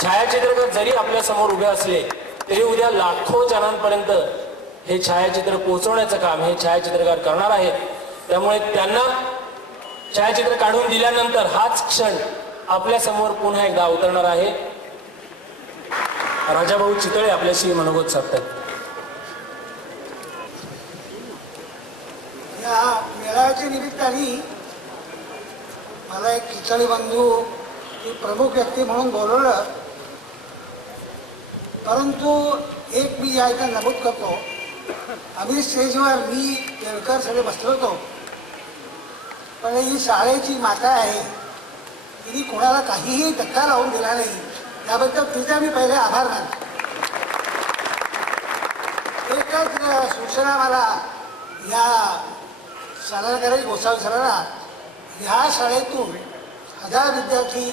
छायाचित्रकार जरी आपल्यासमोर उभे असले तरी उद्या लाखो जणांपर्यंत हे छायाचित्र पोहोचवण्याचं काम हे छायाचित्रकार करणार आहेत. त्यामुळे त्यांना छायाचित्र काढून दिल्यानंतर हाच क्षण आपल्यासमोर पुन्हा एकदा अवतरणार आहे. राजाभाऊ चितळे आपल्याशी मनोगत साधतात. या मेळाव्याच्या निमित्ताने मला एक चितळे बंधू ही प्रमुख व्यक्ती म्हणून बोलवलं, परंतु एक मी या इथं नमूद करतो. आम्ही स्टेजवर मी केळकर सगळे बसलो होतो, पण ही शाळेची माता आहे, तिने कोणाला काहीही धक्का लावून दिला नाही, त्याबद्दल तिचा मी पहिले आभार मानतो. एकच सूचना मला या शाळाकडे गोसावी सरांना, ह्या शाळेतून 1000 विद्यार्थी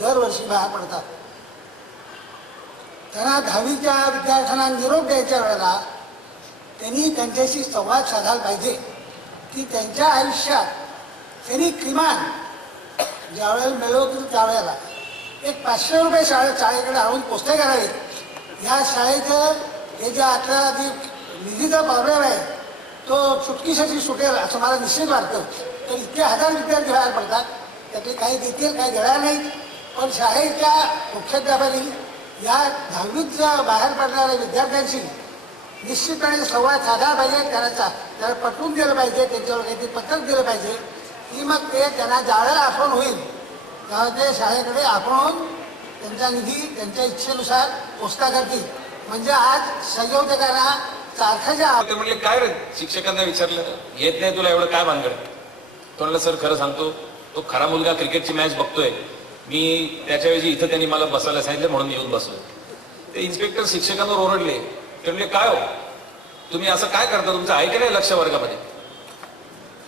दरवर्षी बाहेर पडतात. त्यांना 10वीच्या विद्यार्थ्यांना निरोप द्यायच्या वेळेला त्यांनी त्यांच्याशी संवाद साधायला पाहिजे की त्यांच्या आयुष्यात त्यांनी किमान ज्यावेळेला मिळवतील त्यावेळेला एक 500 रुपये शाळेकडे आणून पोचते करावे. ह्या शाळेचं हे जे आता जे निधीचा प्रॉब्लेम आहे तो चुटकीसाठी सुटेल असं मला निश्चित वाटतं. तर इतके 1000 विद्यार्थी बाहेर पडतात, त्यातले काही देतील काही देणार नाहीत, पण शाळेच्या मुख्याध्यापकांनी या 10वीच्या बाहेर पडणाऱ्या विद्यार्थ्यांशी निश्चितपणे संवाद साधायला पाहिजे. त्याला पटवून दिलं पाहिजे, त्यांच्यावर काहीतरी पत्रक दिलं पाहिजे की मग ते त्यांना ज्यावेळेला आपण होईल तेव्हा ते शाळेकडे आपण त्यांचा निधी त्यांच्या इच्छेनुसार पोचता करतील. म्हणजे आज संयोजकांना सारख्याच्या ते म्हणले काय रे, शिक्षकांना विचारलं येत नाही तुला एवढं काय भानगड? तो म्हणलं सर खरं सांगतो, तो खरा मुलगा क्रिकेटची मॅच बघतोय, मी त्याच्याऐवजी इथं त्यांनी मला बसायला सांगितलं म्हणून येऊन बसलो. ते इन्स्पेक्टर शिक्षकांवर ओरडले. ते म्हणले काय हो तुम्ही असं काय करता, तुमचं आहे की नाही लक्ष वर्गामध्ये?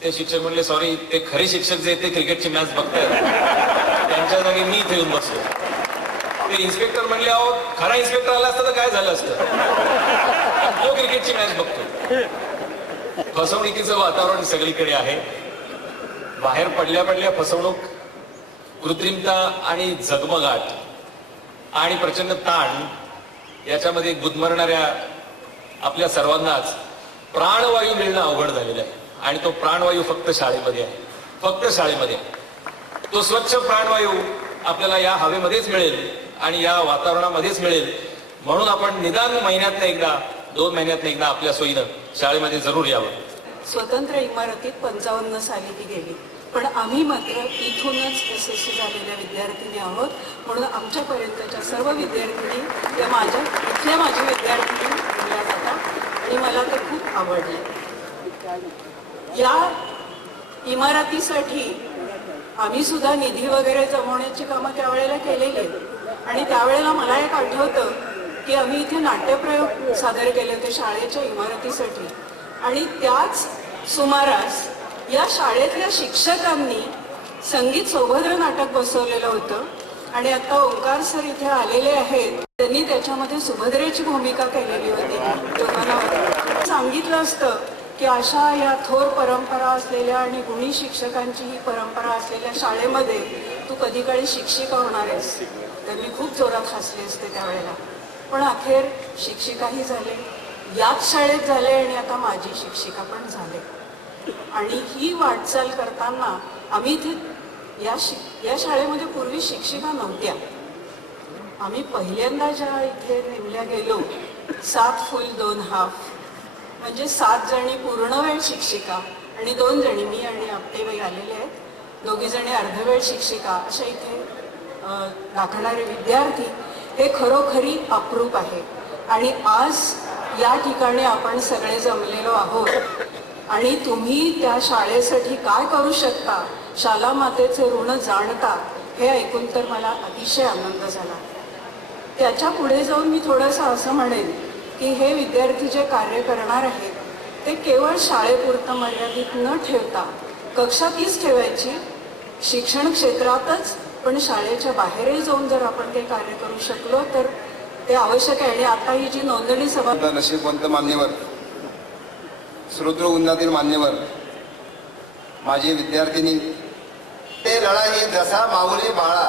ते शिक्षक म्हणले सॉरी, ते खरे शिक्षक जे ते क्रिकेटची मॅच बघतायत, त्यांच्या जागी मी इथे येऊन बसलो. ते इन्स्पेक्टर म्हणले अहो खरा इन्स्पेक्टर आला असता तर काय झालं असतं, तो क्रिकेटची मॅच बघतो. फसवणुकीचं वातावरण सगळीकडे आहे. बाहेर पडल्या पडल्या फसवणूक, कृत्रिमता आणि झगमगाट आणि प्रचंड ताण याच्यामध्ये गुदमरणाऱ्या आपल्या सर्वांनाच प्राणवायू मिळणं अवघड झालेलं आहे. आणि तो प्राणवायू फक्त शाळेमध्ये आहे, फक्त शाळेमध्ये आहे. तो स्वच्छ प्राणवायू आपल्याला या हवेमध्येच मिळेल आणि या वातावरणामध्येच मिळेल. म्हणून आपण निदान महिन्यात एकदा 2 महिन्यात एकदा आपल्या सोयीनं शाळेमध्ये जरूर यावं. स्वतंत्र इमारतीत 55 साली ती गेली, पण आम्ही मात्र इथूनच SSC झालेल्या विद्यार्थिनी आहोत. म्हणून आमच्यापर्यंतच्या सर्व विद्यार्थिनी या माझ्या विद्यार्थिनी म्हणल्या जातात आणि मला ते खूप आवडले. या इमारतीसाठी आम्ही सुद्धा निधी वगैरे जमवण्याची कामं त्यावेळेला केलेली आहेत. आणि त्यावेळेला मला एक आठवतं की आम्ही इथे नाट्यप्रयोग सादर केले होते शाळेच्या इमारतीसाठी. आणि त्याच सुमारास या शाळेतल्या शिक्षकांनी संगीत सौभद्र नाटक बसवलेलं होतं. आणि आता ओंकार सर इथे आलेले आहेत, त्यांनी त्याच्यामध्ये सुभद्रेची भूमिका केलेली होती. लोकांना सांगितलं असतं की अशा या थोर परंपरा असलेल्या आणि गुणी शिक्षकांची ही परंपरा असलेल्या शाळेमध्ये तू कधी काळी शिक्षिका होणार आहेस, तर मी खूप जोरात हसले असते त्यावेळेला. पण अखेर शिक्षिकाही झाले, याच शाळेत झाले आणि आता माझी शिक्षिका पण झाले. आणि ही वाटचाल करताना आम्ही इथे या शाळेमध्ये पूर्वी शिक्षिका नव्हत्या. आम्ही पहिल्यांदा ज्या इथे नेमल्या गेलो 7 फुल 2 हाफ, म्हणजे 7 जणी पूर्णवेळ शिक्षिका आणि 2 जणी, मी आणि आपटेबाई आलेले आहेत, 2 जणी अर्धवेळ शिक्षिका, अशा इथे दाखवणारे विद्यार्थी हे खरोखरी अप्रूप आहे. आणि आज या ठिकाणी आपण सगळे जमलेलो आहोत आणि तुम्ही त्या शाळेसाठी काय करू शकता, शाला मातेचे ऋण जाणता हे ऐकून तर मला अतिशय आनंद झाला. त्याच्या पुढे जाऊन मी थोडंसं असं म्हणेन की हे विद्यार्थी जे कार्य करणार आहेत ते केवळ शाळेपुरतं मर्यादित न ठेवता कक्षा तीच ठेवायची, शिक्षण क्षेत्रातच पण शाळेच्या बाहेरही जाऊन जर आपण ते कार्य करू शकलो तर ते आवश्यक आहे. आणि आता ही जी नोंदणी सभा, नशीबवंत मान्यवर, श्रोतृ उन्नातील मान्यवर, माझी विद्यार्थिनी, ते लढाई जसा माऊली बाळा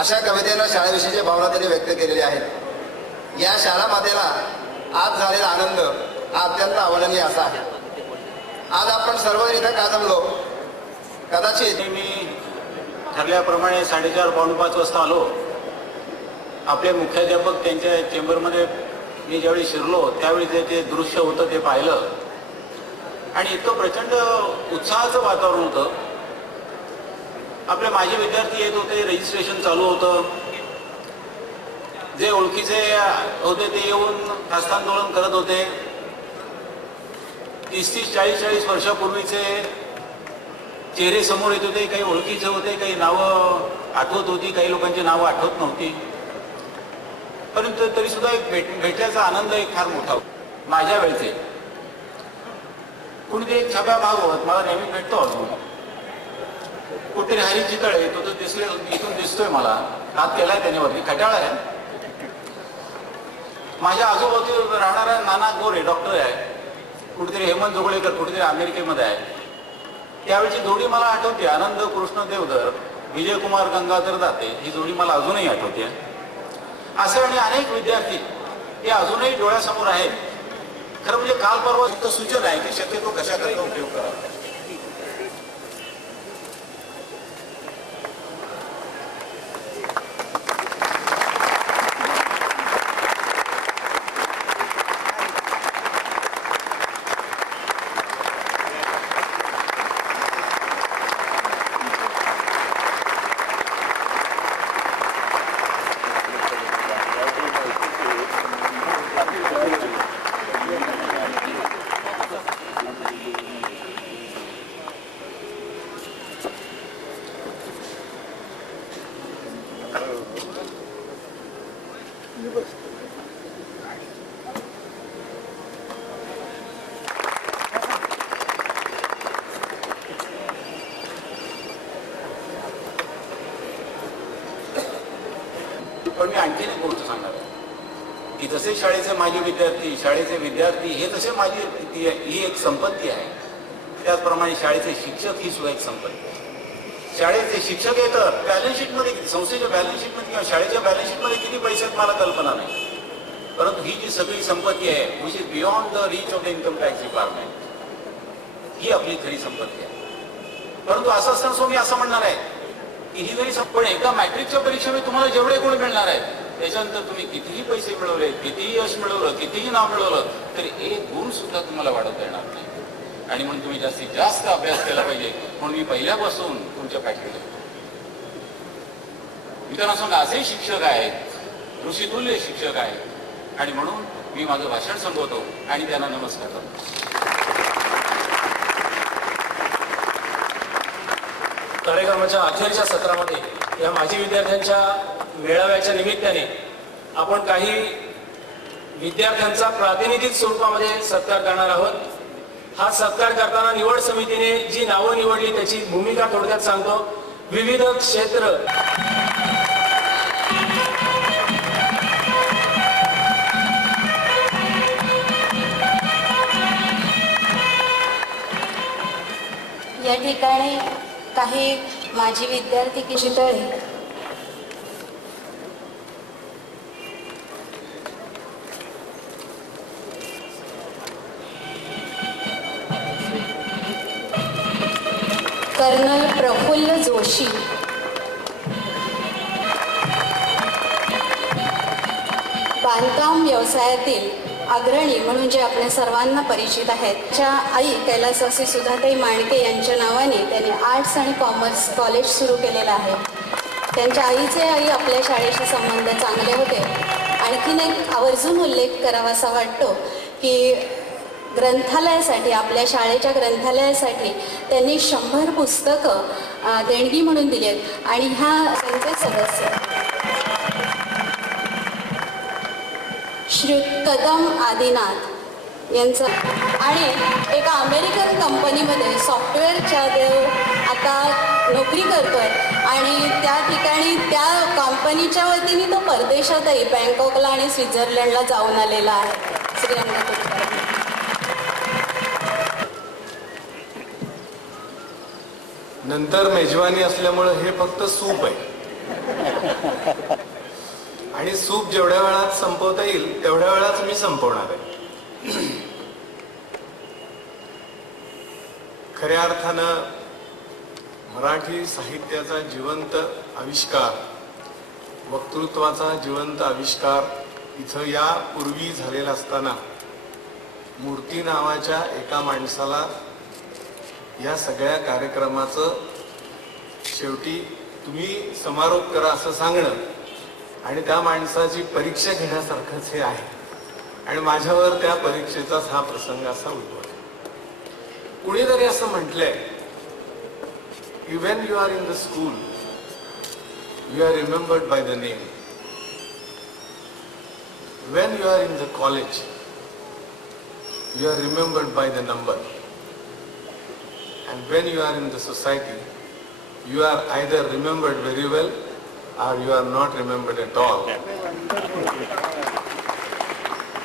अशा कवितेनं शाळेविषयीच्या भावना त्यांनी व्यक्त केलेल्या आहेत. या शाळा मातेला आज झालेला आनंद हा अत्यंत अवर्णनीय असा आहे. आज आपण सर्व इथं का जमलो, कदाचित मी ठरल्याप्रमाणे 4:30-5 वाजता आलो. आपले मुख्याध्यापक त्यांच्या चेंबरमध्ये मी ज्यावेळी शिरलो त्यावेळी ते दृश्य होतं ते पाहिलं आणि इतकं प्रचंड उत्साहाचं वातावरण होतं. आपले माजी विद्यार्थी येत होते, रजिस्ट्रेशन चालू होतं. जे ओळखीचे होते ते येऊन हस्तांदोलन करत होते. 30-40 वर्षापूर्वीचे चेहरे समोर येत होते. काही ओळखीचे होते, काही नावं आठवत होती, काही लोकांची नावं आठवत नव्हती. परंतु तरी सुद्धा एक भेटण्याचा आनंद एक फार मोठा होता. माझ्या वेळचे कुणीतरी एक छाप्या मागवत मला नेहमी भेटतो. अजून कुठेतरी हरी चितळे तो दिसले, इथून दिसतोय मला, हात केलाय त्याने वरती, खटाळा आहे. माझ्या आजूबाजू राहणारा नाना गोरे डॉक्टर आहे, कुठेतरी हेमंत जोगळेकर कुठेतरी अमेरिकेमध्ये आहे. त्यावेळची जोडी मला आठवते. आनंद कृष्ण देवधर, विजयकुमार गंगाधर दाते, ही जोडी मला अजूनही आठवते. असे आणि अनेक विद्यार्थी हे अजूनही डोळ्यासमोर आहेत. खरं म्हणजे काल परवा इतकं सूचन आहे की शक्यतो कशा करता उपयोग करा. पण मी आणखीन एक गोष्ट सांगणार की जसे शाळेचे माजी विद्यार्थी, शाळेचे विद्यार्थी हे जसे माझी ही एक संपत्ती आहे, त्याचप्रमाणे शाळेचे शिक्षक ही सुद्धा एक संपत्ती आहे. शाळेचे शिक्षक हे तर बॅलन्स शीटमध्ये, संस्थेच्या बॅलन्स शीटमध्ये किंवा शाळेच्या बॅलन्स शीटमध्ये किती पैसे आहेत मला कल्पना नाही. परंतु ही जी सगळी संपत्ती आहे which is beyond the reach of the income tax department, ही आपली खरी संपत्ती आहे. परंतु असं असताना मी असं म्हणणार आहे की ही जरी पण एका मॅट्रिकच्या परीक्षेमध्ये तुम्हाला जेवढे गुण मिळणार आहेत त्याच्यानंतर तुम्ही कितीही पैसे मिळवले, कितीही यश मिळवलं, कितीही नाव मिळवलं तरी एक गुण सुद्धा तुम्हाला वाढवता येणार नाही. आणि म्हणून तुम्ही जास्तीत जास्त अभ्यास केला पाहिजे. म्हणून मी पहिल्यापासून तुमच्या पाठीला मित्रांनो सांगा, असे शिक्षक आहेत, ऋषितुल्य शिक्षक आहेत. आणि म्हणून मी माझं भाषण संपवतो आणि त्यांना नमस्कार करतो. कार्यक्रमाच्या अखेरच्या सत्रामध्ये या माजी विद्यार्थ्यांच्या मेळाव्याच्या निमित्ताने आपण काही विद्यार्थ्यांचा प्रातिनिधिक स्वरूपामध्ये सत्कार करणार आहोत. हा सत्कार करताना निवड समितीने जी नावं निवडली त्याची भूमिका थोडक्यात सांगतो. विविध क्षेत्र या ठिकाणी काही माजी विद्यार्थी चितळे, कर्नल प्रफुल्ल जोशी, बांधकाम व्यवसायातील अग्रणी म्हणून जे आपल्या सर्वांना परिचित आहेत, त्या आई कैलासवासी सुधाताई मांडके यांच्या नावाने त्यांनी आर्ट्स आणि कॉमर्स कॉलेज सुरू केलेलं आहे. त्यांच्या आईचे आई आपल्या शाळेशी संबंध चांगले होते. आणखीन एक आवर्जून उल्लेख करावासा वाटतो की ग्रंथालयासाठी, आपल्या शाळेच्या ग्रंथालयासाठी त्यांनी 100 पुस्तकं देणगी म्हणून दिली आहेत. आणि ह्या त्यांचे सदस्य श्री कदम आदिनाथ यांचं, आणि एका अमेरिकन कंपनीमध्ये सॉफ्टवेअरच्या आता नोकरी करतोय आणि त्या ठिकाणी त्या कंपनीच्या वतीने तो परदेशातही बँकॉकला आणि स्वित्झर्लंडला जाऊन आलेला आहे. श्रीरंग कुलकर्णी. नंतर मेजवानी असल्यामुळे हे फक्त सूप आहे आणि सूप जेवढ्या वेळात संपवता येईल तेवढ्या वेळात मी संपवणार आहे. खऱ्या अर्थानं मराठी साहित्याचा जिवंत आविष्कार, वक्तृत्वाचा जिवंत आविष्कार इथं यापूर्वी झालेला असताना मूर्ती नावाच्या एका माणसाला या सगळ्या कार्यक्रमाचं शेवटी तुम्ही समारोप करा असं सांगणं आणि त्या माणसाची परीक्षा घेण्यासारखंच हे आहे. आणि माझ्यावर त्या परीक्षेचाच हा प्रसंग असा उद्भवला. कुणीतरी असं म्हटलंय की when you are in the school you are remembered by the name, when you are in the college you are remembered by the number, and when you are in the society you are either remembered very well or you are not remembered at all.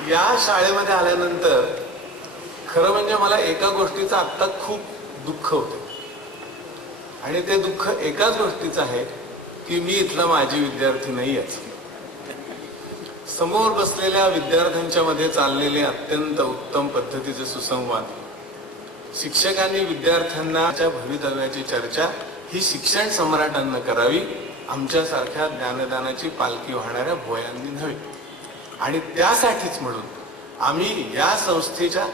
या शाळेमध्ये आल्यानंतर खरं म्हणजे मला एका गोष्टीचं आत्ता खूप दुःख होतं आणि ते दुःख एकाच गोष्टीचं आहे की मी इथला माजी विद्यार्थी नाहीच. समोर बसलेल्या विद्यार्थ्यांच्या मध्ये चाललेले अत्यंत उत्तम पद्धतीचे सुसंवाद, शिक्षकांनी विद्यार्थ्यांना भवितव्याची चर्चा ही शिक्षण सम्राटांना करावी, आमच्यासारख्या ज्ञानदानाची पालखी वाहणाऱ्या भोयांनी नव्हे. आणि त्यासाठीच म्हणून आम्ही या संस्थेच्या,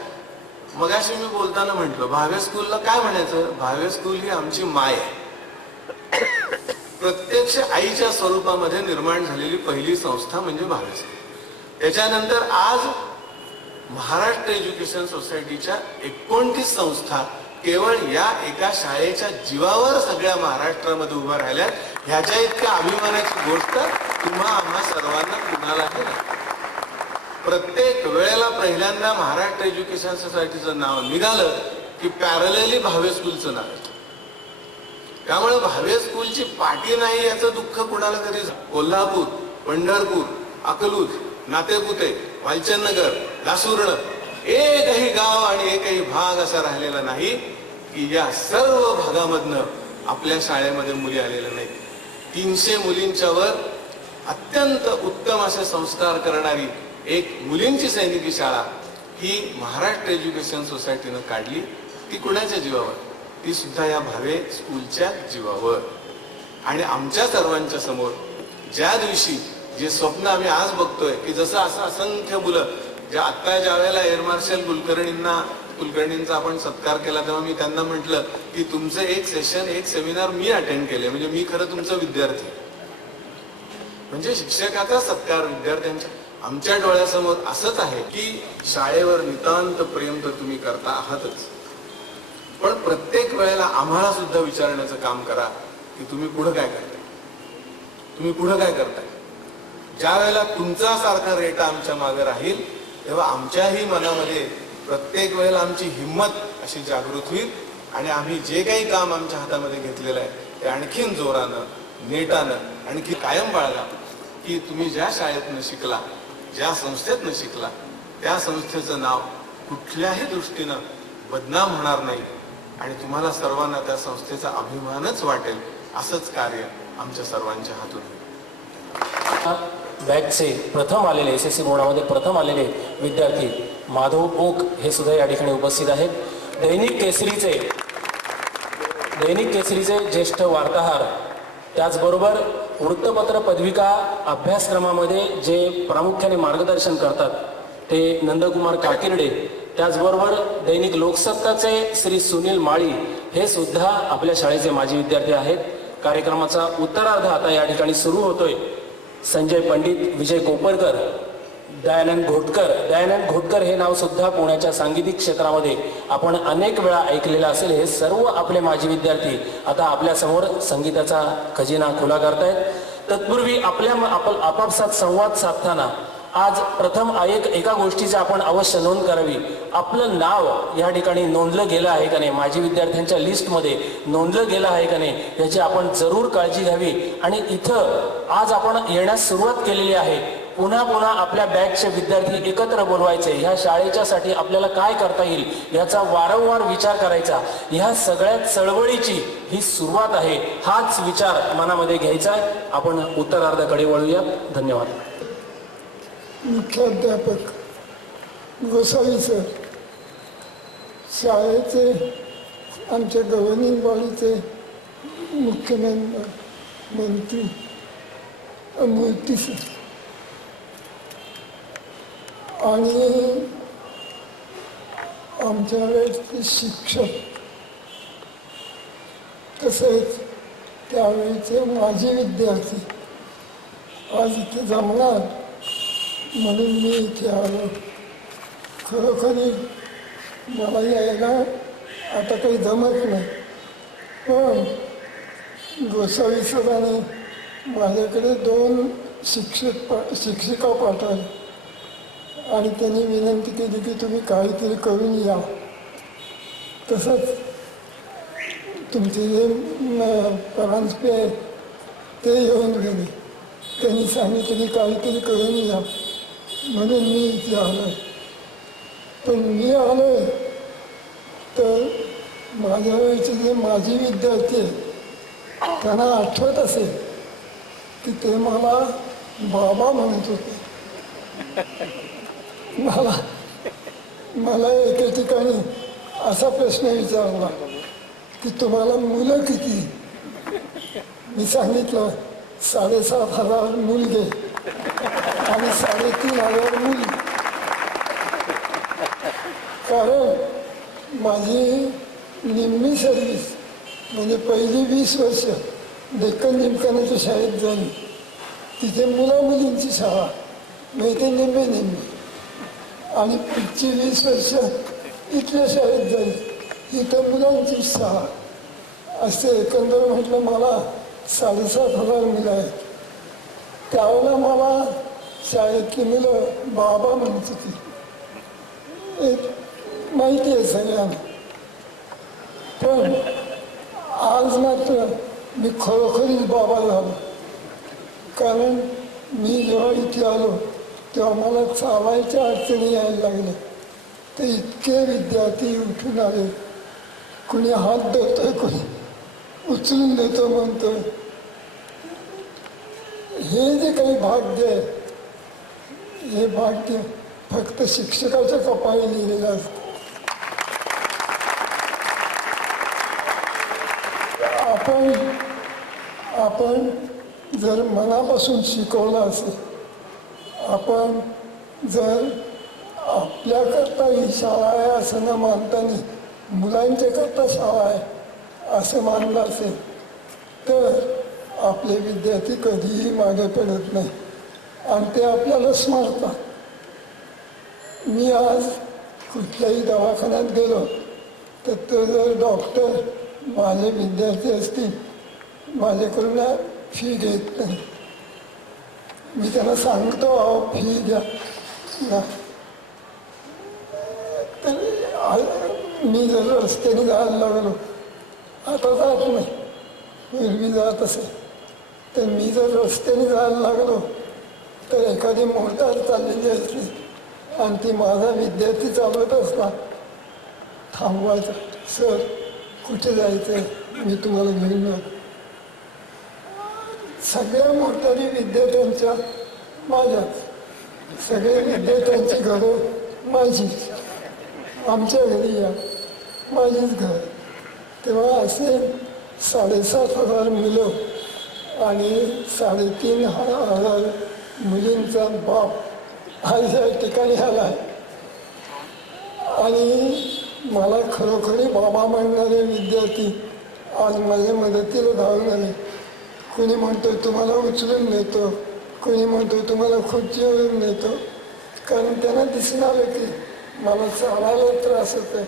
मगाशी मी बोलताना म्हटलं भावे स्कूलला काय म्हणायचं, भावे स्कूल ही आमची माय आहे. प्रत्यक्ष आईच्या स्वरूपामध्ये निर्माण झालेली पहिली संस्था म्हणजे भावे स्कूल. त्याच्यानंतर आज महाराष्ट्र एज्युकेशन सोसायटीच्या 29 संस्था केवळ या एका शाळेच्या जीवावर सगळ्या महाराष्ट्रामध्ये उभा राहिल्यात. ह्याच्या इतक्या अभिमानाची गोष्ट तुम्हा आम्हा सर्वांना कुणालाही नाही. प्रत्येक वेळेला पहिल्यांदा महाराष्ट्र एज्युकेशन सोसायटीचं नाव निघालं की पॅरलली भावे स्कूलचं नाव येतं. त्यामुळे भावे स्कूलची पाठी नाही याचं दुःख कुणाला तरी. कोल्हापूर, पंढरपूर, अकलूज, नातेपुते, वालचंदनगर, लासूर्ण एकही गाव आणि एकही भाग असा राहिलेला नाही की या सर्व भागामधनं आपल्या शाळेमध्ये मुली आलेल्या नाहीत. 300 मुलींच्या वर अत्यंत उत्तम असे संस्कार करणारी एक मुलींची सैनिकी शाळा ही महाराष्ट्र एज्युकेशन सोसायटीनं काढली. ती कुणाच्या जीवावर, ती सुद्धा या भावे स्कूलच्या जीवावर. आणि आमच्या सर्वांच्या समोर ज्या दिवशी जे स्वप्न आम्ही आज बघतोय की जसं असं असंख्य मुलं, आता ज्या वेळेला एअर मार्शल कुलकर्णींचा आपण सत्कार केला तेव्हा मी त्यांना म्हटलं की तुमचं एक सेशन, एक सेमिनार मी अटेंड केले, म्हणजे मी खरं तुमचा विद्यार्थी. म्हणजे शिक्षकाचा सत्कार विद्यार्थ्यांच्या आमच्या डोळ्यासमोर असंच आहे की शाळेवर नितांत प्रेम तर तुम्ही करता आहातच, पण प्रत्येक वेळेला आम्हाला सुद्धा विचारण्याचं काम करा की तुम्ही पुढे काय करताय, तुम्ही पुढे काय करताय. ज्या वेळेला तुमचा सारखा रेटा आमच्या मागे राहील तेव्हा आमच्याही मनामध्ये प्रत्येक वेळेला आमची हिंमत अशी जागृत होईल आणि आम्ही जे काही काम आमच्या हातामध्ये घेतलेलं आहे ते आणखीन जोरानं, नेटानं आणखी कायम बाळगा. की तुम्ही ज्या शाळेतनं शिकला, ज्या संस्थेतनं शिकला, त्या संस्थेचं नाव कुठल्याही दृष्टीनं बदनाम होणार नाही आणि तुम्हाला सर्वांना त्या संस्थेचा अभिमानच वाटेल. असंच कार्य आमच्या सर्वांच्या हातून होईल. बॅचचे प्रथम आलेले SSC बोर्डामध्ये प्रथम आलेले विद्यार्थी माधव ओक हे सुद्धा या ठिकाणी उपस्थित आहेत. दैनिक केसरीचे ज्येष्ठ वार्ताहर, त्याचबरोबर वृत्तपत्र पदविका अभ्यासक्रमामध्ये जे प्रामुख्याने मार्गदर्शन करतात ते नंदकुमार काकिर्डे, त्याचबरोबर दैनिक लोकसत्ताचे श्री सुनील माळी हे सुद्धा आपल्या शाळेचे माजी विद्यार्थी आहेत. कार्यक्रमाचा उत्तरार्ध आता या ठिकाणी सुरू होतोय. संजय पंडित, विजय कोपरकर, दयानंद घोटकर हे नाव सुद्धा पुण्याच्या सांगीतिक क्षेत्रामध्ये आपण अनेक वेळा ऐकलेलं असेल. हे सर्व आपले माजी विद्यार्थी आता आपल्या समोर संगीताचा खजिना खुला करतायत. तत्पूर्वी आपापसात संवाद साधताना आज प्रथम एका गोष्टीची आपण अवश्य नोंद करावी. आपलं नाव या ठिकाणी नोंदलं गेलं आहे का नाही, माजी विद्यार्थ्यांच्या लिस्टमध्ये नोंदलं गेलं आहे का नाही याची आपण जरूर काळजी घ्यावी. आणि इथं आज आपण येण्यास सुरुवात केलेली आहे. पुन्हा पुन्हा आपल्या बॅचचे विद्यार्थी एकत्र बोलवायचे, ह्या शाळेच्यासाठी आपल्याला काय करता येईल याचा वारंवार विचार करायचा. ह्या सगळ्या चळवळीची ही सुरुवात आहे. हाच विचार मनामध्ये घ्यायचा आहे. आपण उत्तरार्धाकडे वळूया. धन्यवाद. मुख्याध्यापक गोसावी सर, शाळेचे आमच्या गव्हर्निंग बॉडीचे मुख्य मंत्री मूर्ती सर आणि आमच्या वेळेचे शिक्षक, तसेच त्यावेळेचे माजी विद्यार्थी आज इथे जमणार म्हणून मी इथे आलो. खरोखरी मला यायला आता काही जमत नाही, पण गोसावी सरांनी माझ्याकडे 2 शिक्षिका पाठवल्या आणि त्यांनी विनंती केली की तुम्ही काहीतरी करून या. तसंच तुमचे जे परांजपे आहेत ते येऊन गेले. त्यांनी सांगितलं की काहीतरी करून या म्हणून मी इथे आलो आहे. पण मी आलो आहे तर माझ्या वेळेचे जे माजी विद्यार्थी आहेत त्यांना आठवत असेल की ते मला बाबा म्हणत होते. मला एके ठिकाणी असा प्रश्न विचारला की तुम्हाला मुलं किती? मी सांगितलं 7,500 मुलगे आणि 3,500 मुली. कारण माझी निम्मी सर्व्हिस म्हणजे पहिली 20 वर्ष डेक्कन जिमखान्याच्या शाळेत झाली. तिथे मुलींची शाळा म्हणजे ते निम्मे आणि पुढची 20 वर्ष इथल्या शाळेत झाली, इथं मुलांची शाळा. असे एकंदर म्हटलं मला 7,500 मुलं आहेत. त्यावेळेला मला शाळेतली मुलं बाबा म्हणत होती. एक माहिती आहे सगळ्यांना. पण आज मात्र मी खरोखरीच बाबा झालो. कारण मी जेव्हा इथे आलो तेव्हा मला चालायच्या अडचणी यायला लागल्या. तर इतके विद्यार्थी उठून आले, कुणी हात धरतोय, कुणी उचलून देतो म्हणतोय. हे जे काही भाग्य आहे, हे भाग्य फक्त शिक्षकाच्या कपाळी लिहिलेलं असतं. आपण जर मनापासून शिकवलं असेल, आपण जर आपल्याकरता ही शाळा आहे असं न मानताना मुलांच्याकरता शाळा आहे असं मानलं असेल तर आपले विद्यार्थी कधीही मागे पडत नाही आणि ते आपल्याला स्मरतात. मी आज कुठल्याही दवाखान्यात गेलो तर तो जर डॉक्टर माझे विद्यार्थी असतील माझ्याकडून फी घेत नाही. मी त्यांना सांगतो अहो फी घ्या. तर मी जर रस्त्याने जायला लागलो, आता जात नाही, पूर्वी जात असेल, तर मी जर रस्त्याने जायला लागलो तर एखादी मोटार चाललेली असली आणि ती माझा विद्यार्थी चालवत असला, थांबवायचं, सर कुठे जायचं, मी तुम्हाला घेऊन जातो. सगळ्या मोटारी विद्यार्थ्यांच्या माझ्याच, सगळे विद्यार्थ्यांची घरं माझी, आमच्या घरी या, माझीच घर. तेव्हा असे 7,500 मुलं आणि 3,500 मुलींचा बाप आज या ठिकाणी आला आहे. आणि मला खरोखरी बाबा म्हणणारे विद्यार्थी आज माझ्या मदतीला धावून आले. कोणी म्हणतो तुम्हाला उचलून नेतो, कोणी म्हणतो तुम्हाला खुर्चीवरून नेतो. कारण त्यांना दिसणार आहे की मला चालायला त्रास होत आहे.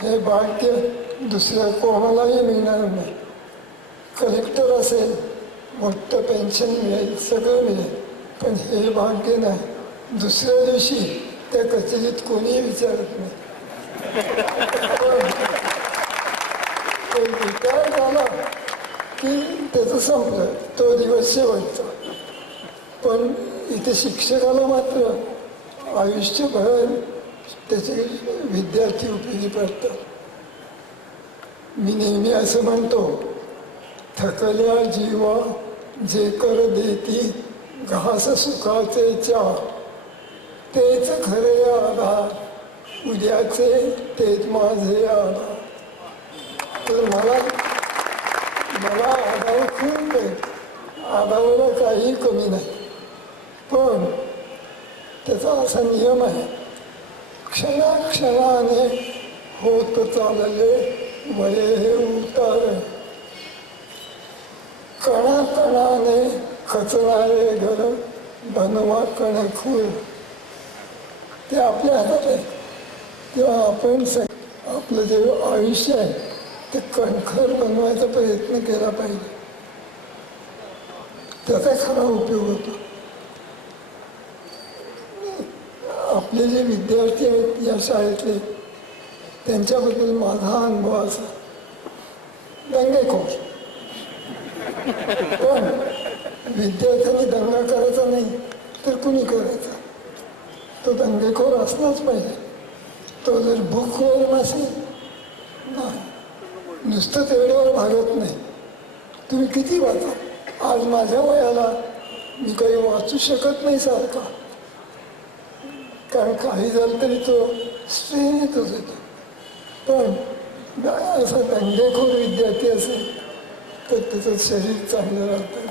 हे भाग्य दुसऱ्या कोणालाही मिळणार नाही. कलेक्टर असेल, मोठं पेन्शन मिळेल, सगळं मिळेल, पण हे भाग्य नाही. दुसऱ्या दिवशी त्या कचेरीत कोणीही विचारत नाही. रिटायर झाला की त्याचं संपलं, तो दिवस शेवटचा. पण इथे शिक्षकाला मात्र आयुष्यभर त्याचे विद्यार्थी उपयोगी पडतात. मी नेहमी असं म्हणतो, थकल्या जीवा जे कर देती घास सुखाचे चा, तेच खरे आधार उद्याचे तेच माझे आधार. तर मला आधार खूप आहे, आधाराला काही कमी नाही. पण त्याचा असा नियम आहे, क्षणाक्षणाने होत चालले वये हे उतार, कणाकणाने खचणारे घर बनवा कणखूळ. ते आपल्या हातात आहे. तेव्हा आपण आपलं जे आयुष्य आहे ते कणखर बनवायचा प्रयत्न केला पाहिजे. त्याचा खरा उपयोग होतो. आपले जे विद्यार्थी आहेत या शाळेतले, त्यांच्याबद्दल माझा अनुभव असा, दंगेखोर. पण विद्यार्थ्यांनी दंगा करायचा नाही तर कुणी करायचा? तो दंगेखोर असलाच पाहिजे. तो जर भूकवर नसेल, नाही, नुसतं तेवढ्यावर भागत नाही. तुम्ही किती वाचा. आज माझ्या वयाला मी काही वाचू शकत नाही सारखा, कारण काही झालं तरी तो स्ट्रेन येतच येतो. पण असा दंगेखोर विद्यार्थी असेल तर त्याचं शरीर चांगलं राहतं,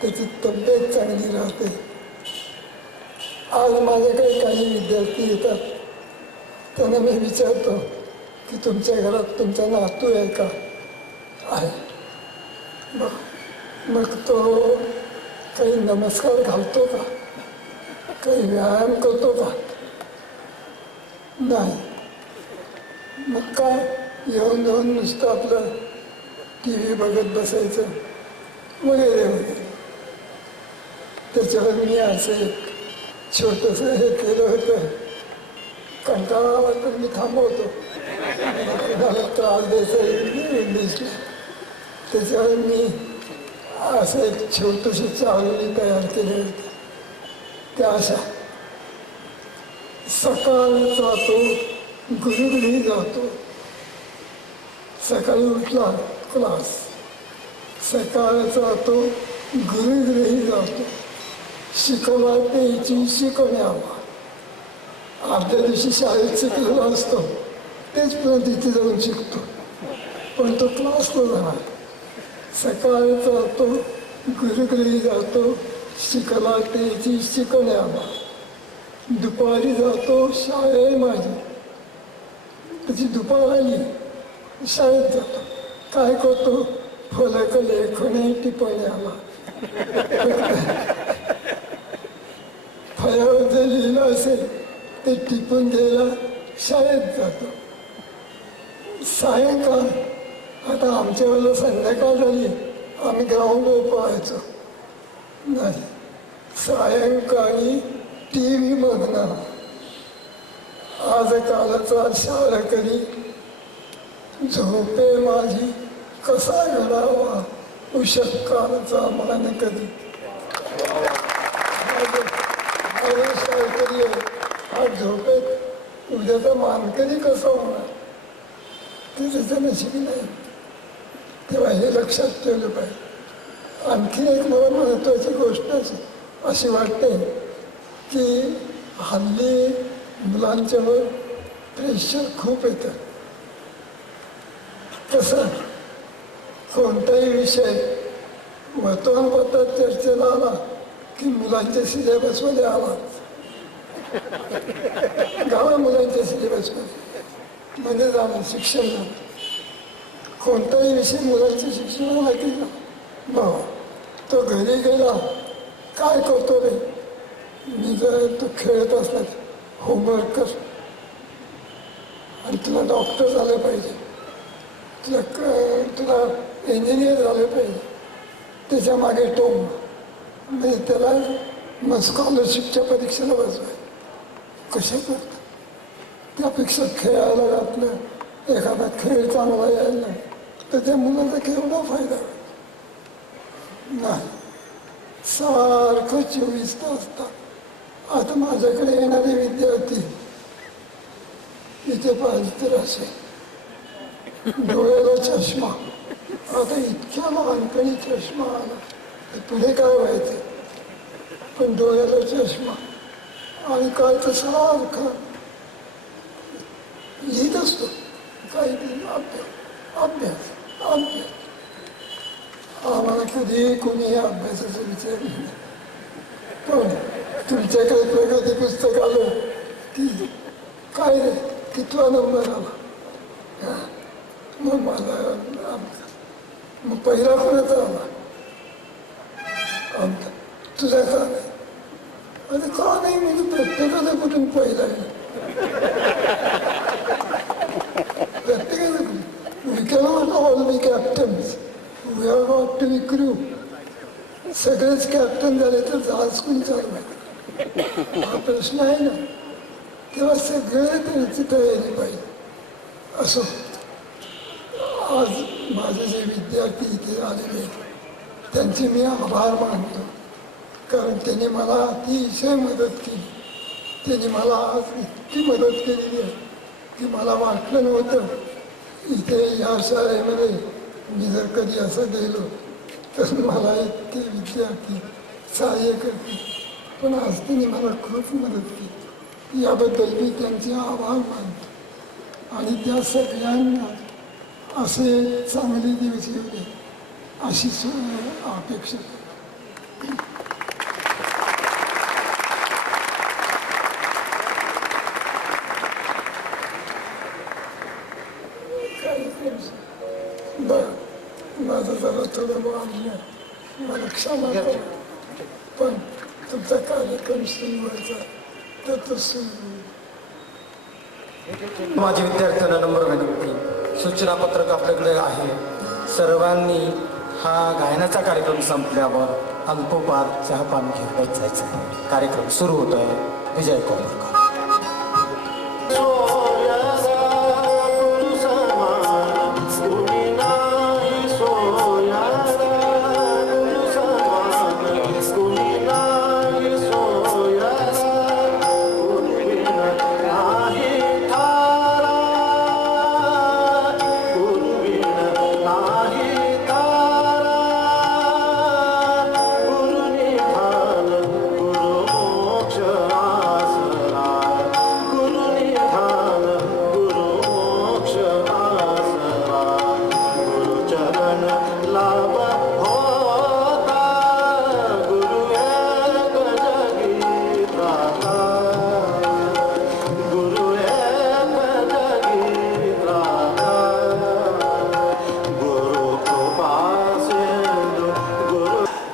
त्याची तब्येत चांगली राहते. आज माझ्याकडे काही विद्यार्थी येतात, त्यांना मी विचारतो की तुमच्या घरात तुमचा नातू आहे का? आहे. मग तो काही नमस्कार घालतो का? काही व्यायाम करतो का? नाही. मग काय, येऊन येऊन नुसतं आपलं टी व्ही बघत बसायचं वगैरे वगैरे. त्याच्यावर मी असं एक छोटंसं हे केलं होतं. कंटाळा वाटत मी थांबवतो, कुणाला त्रास द्यायचा इंग्लिशला. त्याच्यावर मी असं एक छोटीशी चावली तयार केली होती. त्या अशा, सकाळचा तो गुरुगृही जातो. सकाळी उठला क्लास, सकाळचा तो गुरुगृही जातो. शिकवला त्याची शिकवण्यावा. अर्ध्या दिवशी शाळेत शिकलेला असतो, तेच पुन्हा तिथे जाऊन शिकतो, पण तो क्लासला जाणार. सकाळचा तो गुरुगृही जातो. शिकला त्याची शिकवण्यावा. दुपारी जातो शाळेत माझी. त्याची दुपार आली, शाळेत जातो. काय करतो? फलक लेखणे टिपण्याला. फळ्यावर जे लिहिलं असेल ते टिपून घ्यायला शाळेत जातो. सायंकाळ, आता आमच्या वेळेला संध्याकाळ झाली, आम्ही ग्राउंडवर पळायचो. नाही, सायंकाळी टी व्ही बघणार. आज कालाचा शाळकरी झोपे माझी कसा घडावा उषक्कालचा मान कधी. शाळकरी आज झोपेत उद्याचा मानकरी कसा होणार ते त्याचं नशिबी नाही. तेव्हा हे लक्षात ठेवलं पाहिजे. आणखी एक मला महत्त्वाची गोष्ट अशी वाटते की हल्ली मुलांच्यावर प्रेशर खूप येतं. कसं, कोणताही विषय वर्तमानपत्रात चर्चेला आला की मुलांच्या सिलेबसमध्ये आला, गावा मुलांच्या सिलेबसमध्ये मध्ये जाणं शिक्षण झालं. कोणताही विषय मुलांच्या शिक्षणाला की भाऊ तो घरी गेला काय करतो रे, मी जर तू खेळत असला होमवर्क कर आणि तुला डॉक्टर झालं पाहिजे, तुला इंजिनियर झालं पाहिजे, त्याच्या मागे टोम म्हणजे त्याला मग स्कॉलरशिपच्या परीक्षेला बसवाय कसे करतात. त्यापेक्षा खेळायला घातलं, एखादा खेळ चांगला यायला तर त्या मुलाचा केवढा फायदा नाही. सारखं 24 तास असतात. आता माझ्याकडे येणारे विद्यार्थी इथे पाहिजे तर असे डोळ्याला चष्मा, आता इतक्या लहानपणी चष्मा आला तर पुढे काय व्हायचं, पण डोळ्याला चष्मा आणि काय तर सारखं लिहित असतो काहीतरी अभ्यास अभ्यास अभ्यास. आम्हाला कधी कोणी अभ्यासाचा विचार नाही. पण तुमच्याकडे प्रगती पुस्तक आलं की काय रे कितवा नंबर आला, मग मला मग पहिला कोणाचा आला, आमचा तुझा का नाही, अरे का नाही म्हणजे प्रत्येकाचा कुठून पहिला आहे, प्रत्येकाचा we cannot all be captains, we have got to be crew. सगळेच कॅप्टन झाले तर जहाज कोणी चालवाय हा प्रश्न आहे ना. तेव्हा सगळे त्यांची तयारी पाहिजे. असो आज माझे जे विद्यार्थी इथे आलेले त्यांचे मी आभार मानतो, कारण त्यांनी मला अतिशय मदत केली. त्यांनी मला आज इतकी मदत केलेली आहे की मला वाटलं नव्हतं इथे या शाळेमध्ये मी जर कधी असं गेलो तर मला इतके विद्यार्थी सहाय्य करतील. पण आज त्यांनी मला खूप मदत केली, याबद्दल मी त्यांचे आभार मानतो. आणि त्या सगळ्यांना असे चांगले दिवस येऊ दे अशी अपेक्षा. माझं जरा थोडं वाढलं, मला क्षमा करा, पण तुमचा कार्यक्रम सुरू व्हायचा तर तो सुरू. माझ्या विद्यार्थ्यांना नम्र विनंती, सूचनापत्रक आपल्याकडे आहे. सर्वांनी हा गायनाचा कार्यक्रम संपल्यावर अल्पोपार चहापान घेऊन जायचं आहे. कार्यक्रम सुरू होत आहे. विजय कोपरकर.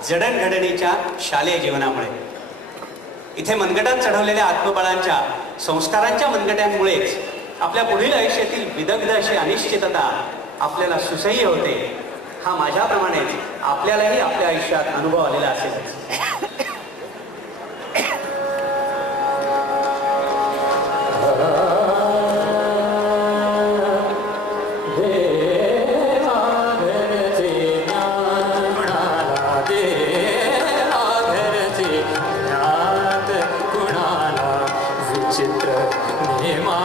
जडणघडणीच्या शालेय जीवनामुळे इथे मनगटात चढवलेल्या आत्मबळांच्या संस्कारांच्या मनगट्यांमुळेच आपल्या पुढील आयुष्यातील विदग्ध अशी अनिश्चितता आपल्याला सुसह्य होते. हा माझ्याप्रमाणेच आपल्यालाही आपल्या आयुष्यात अनुभव आलेला असेल. चित्र नेमा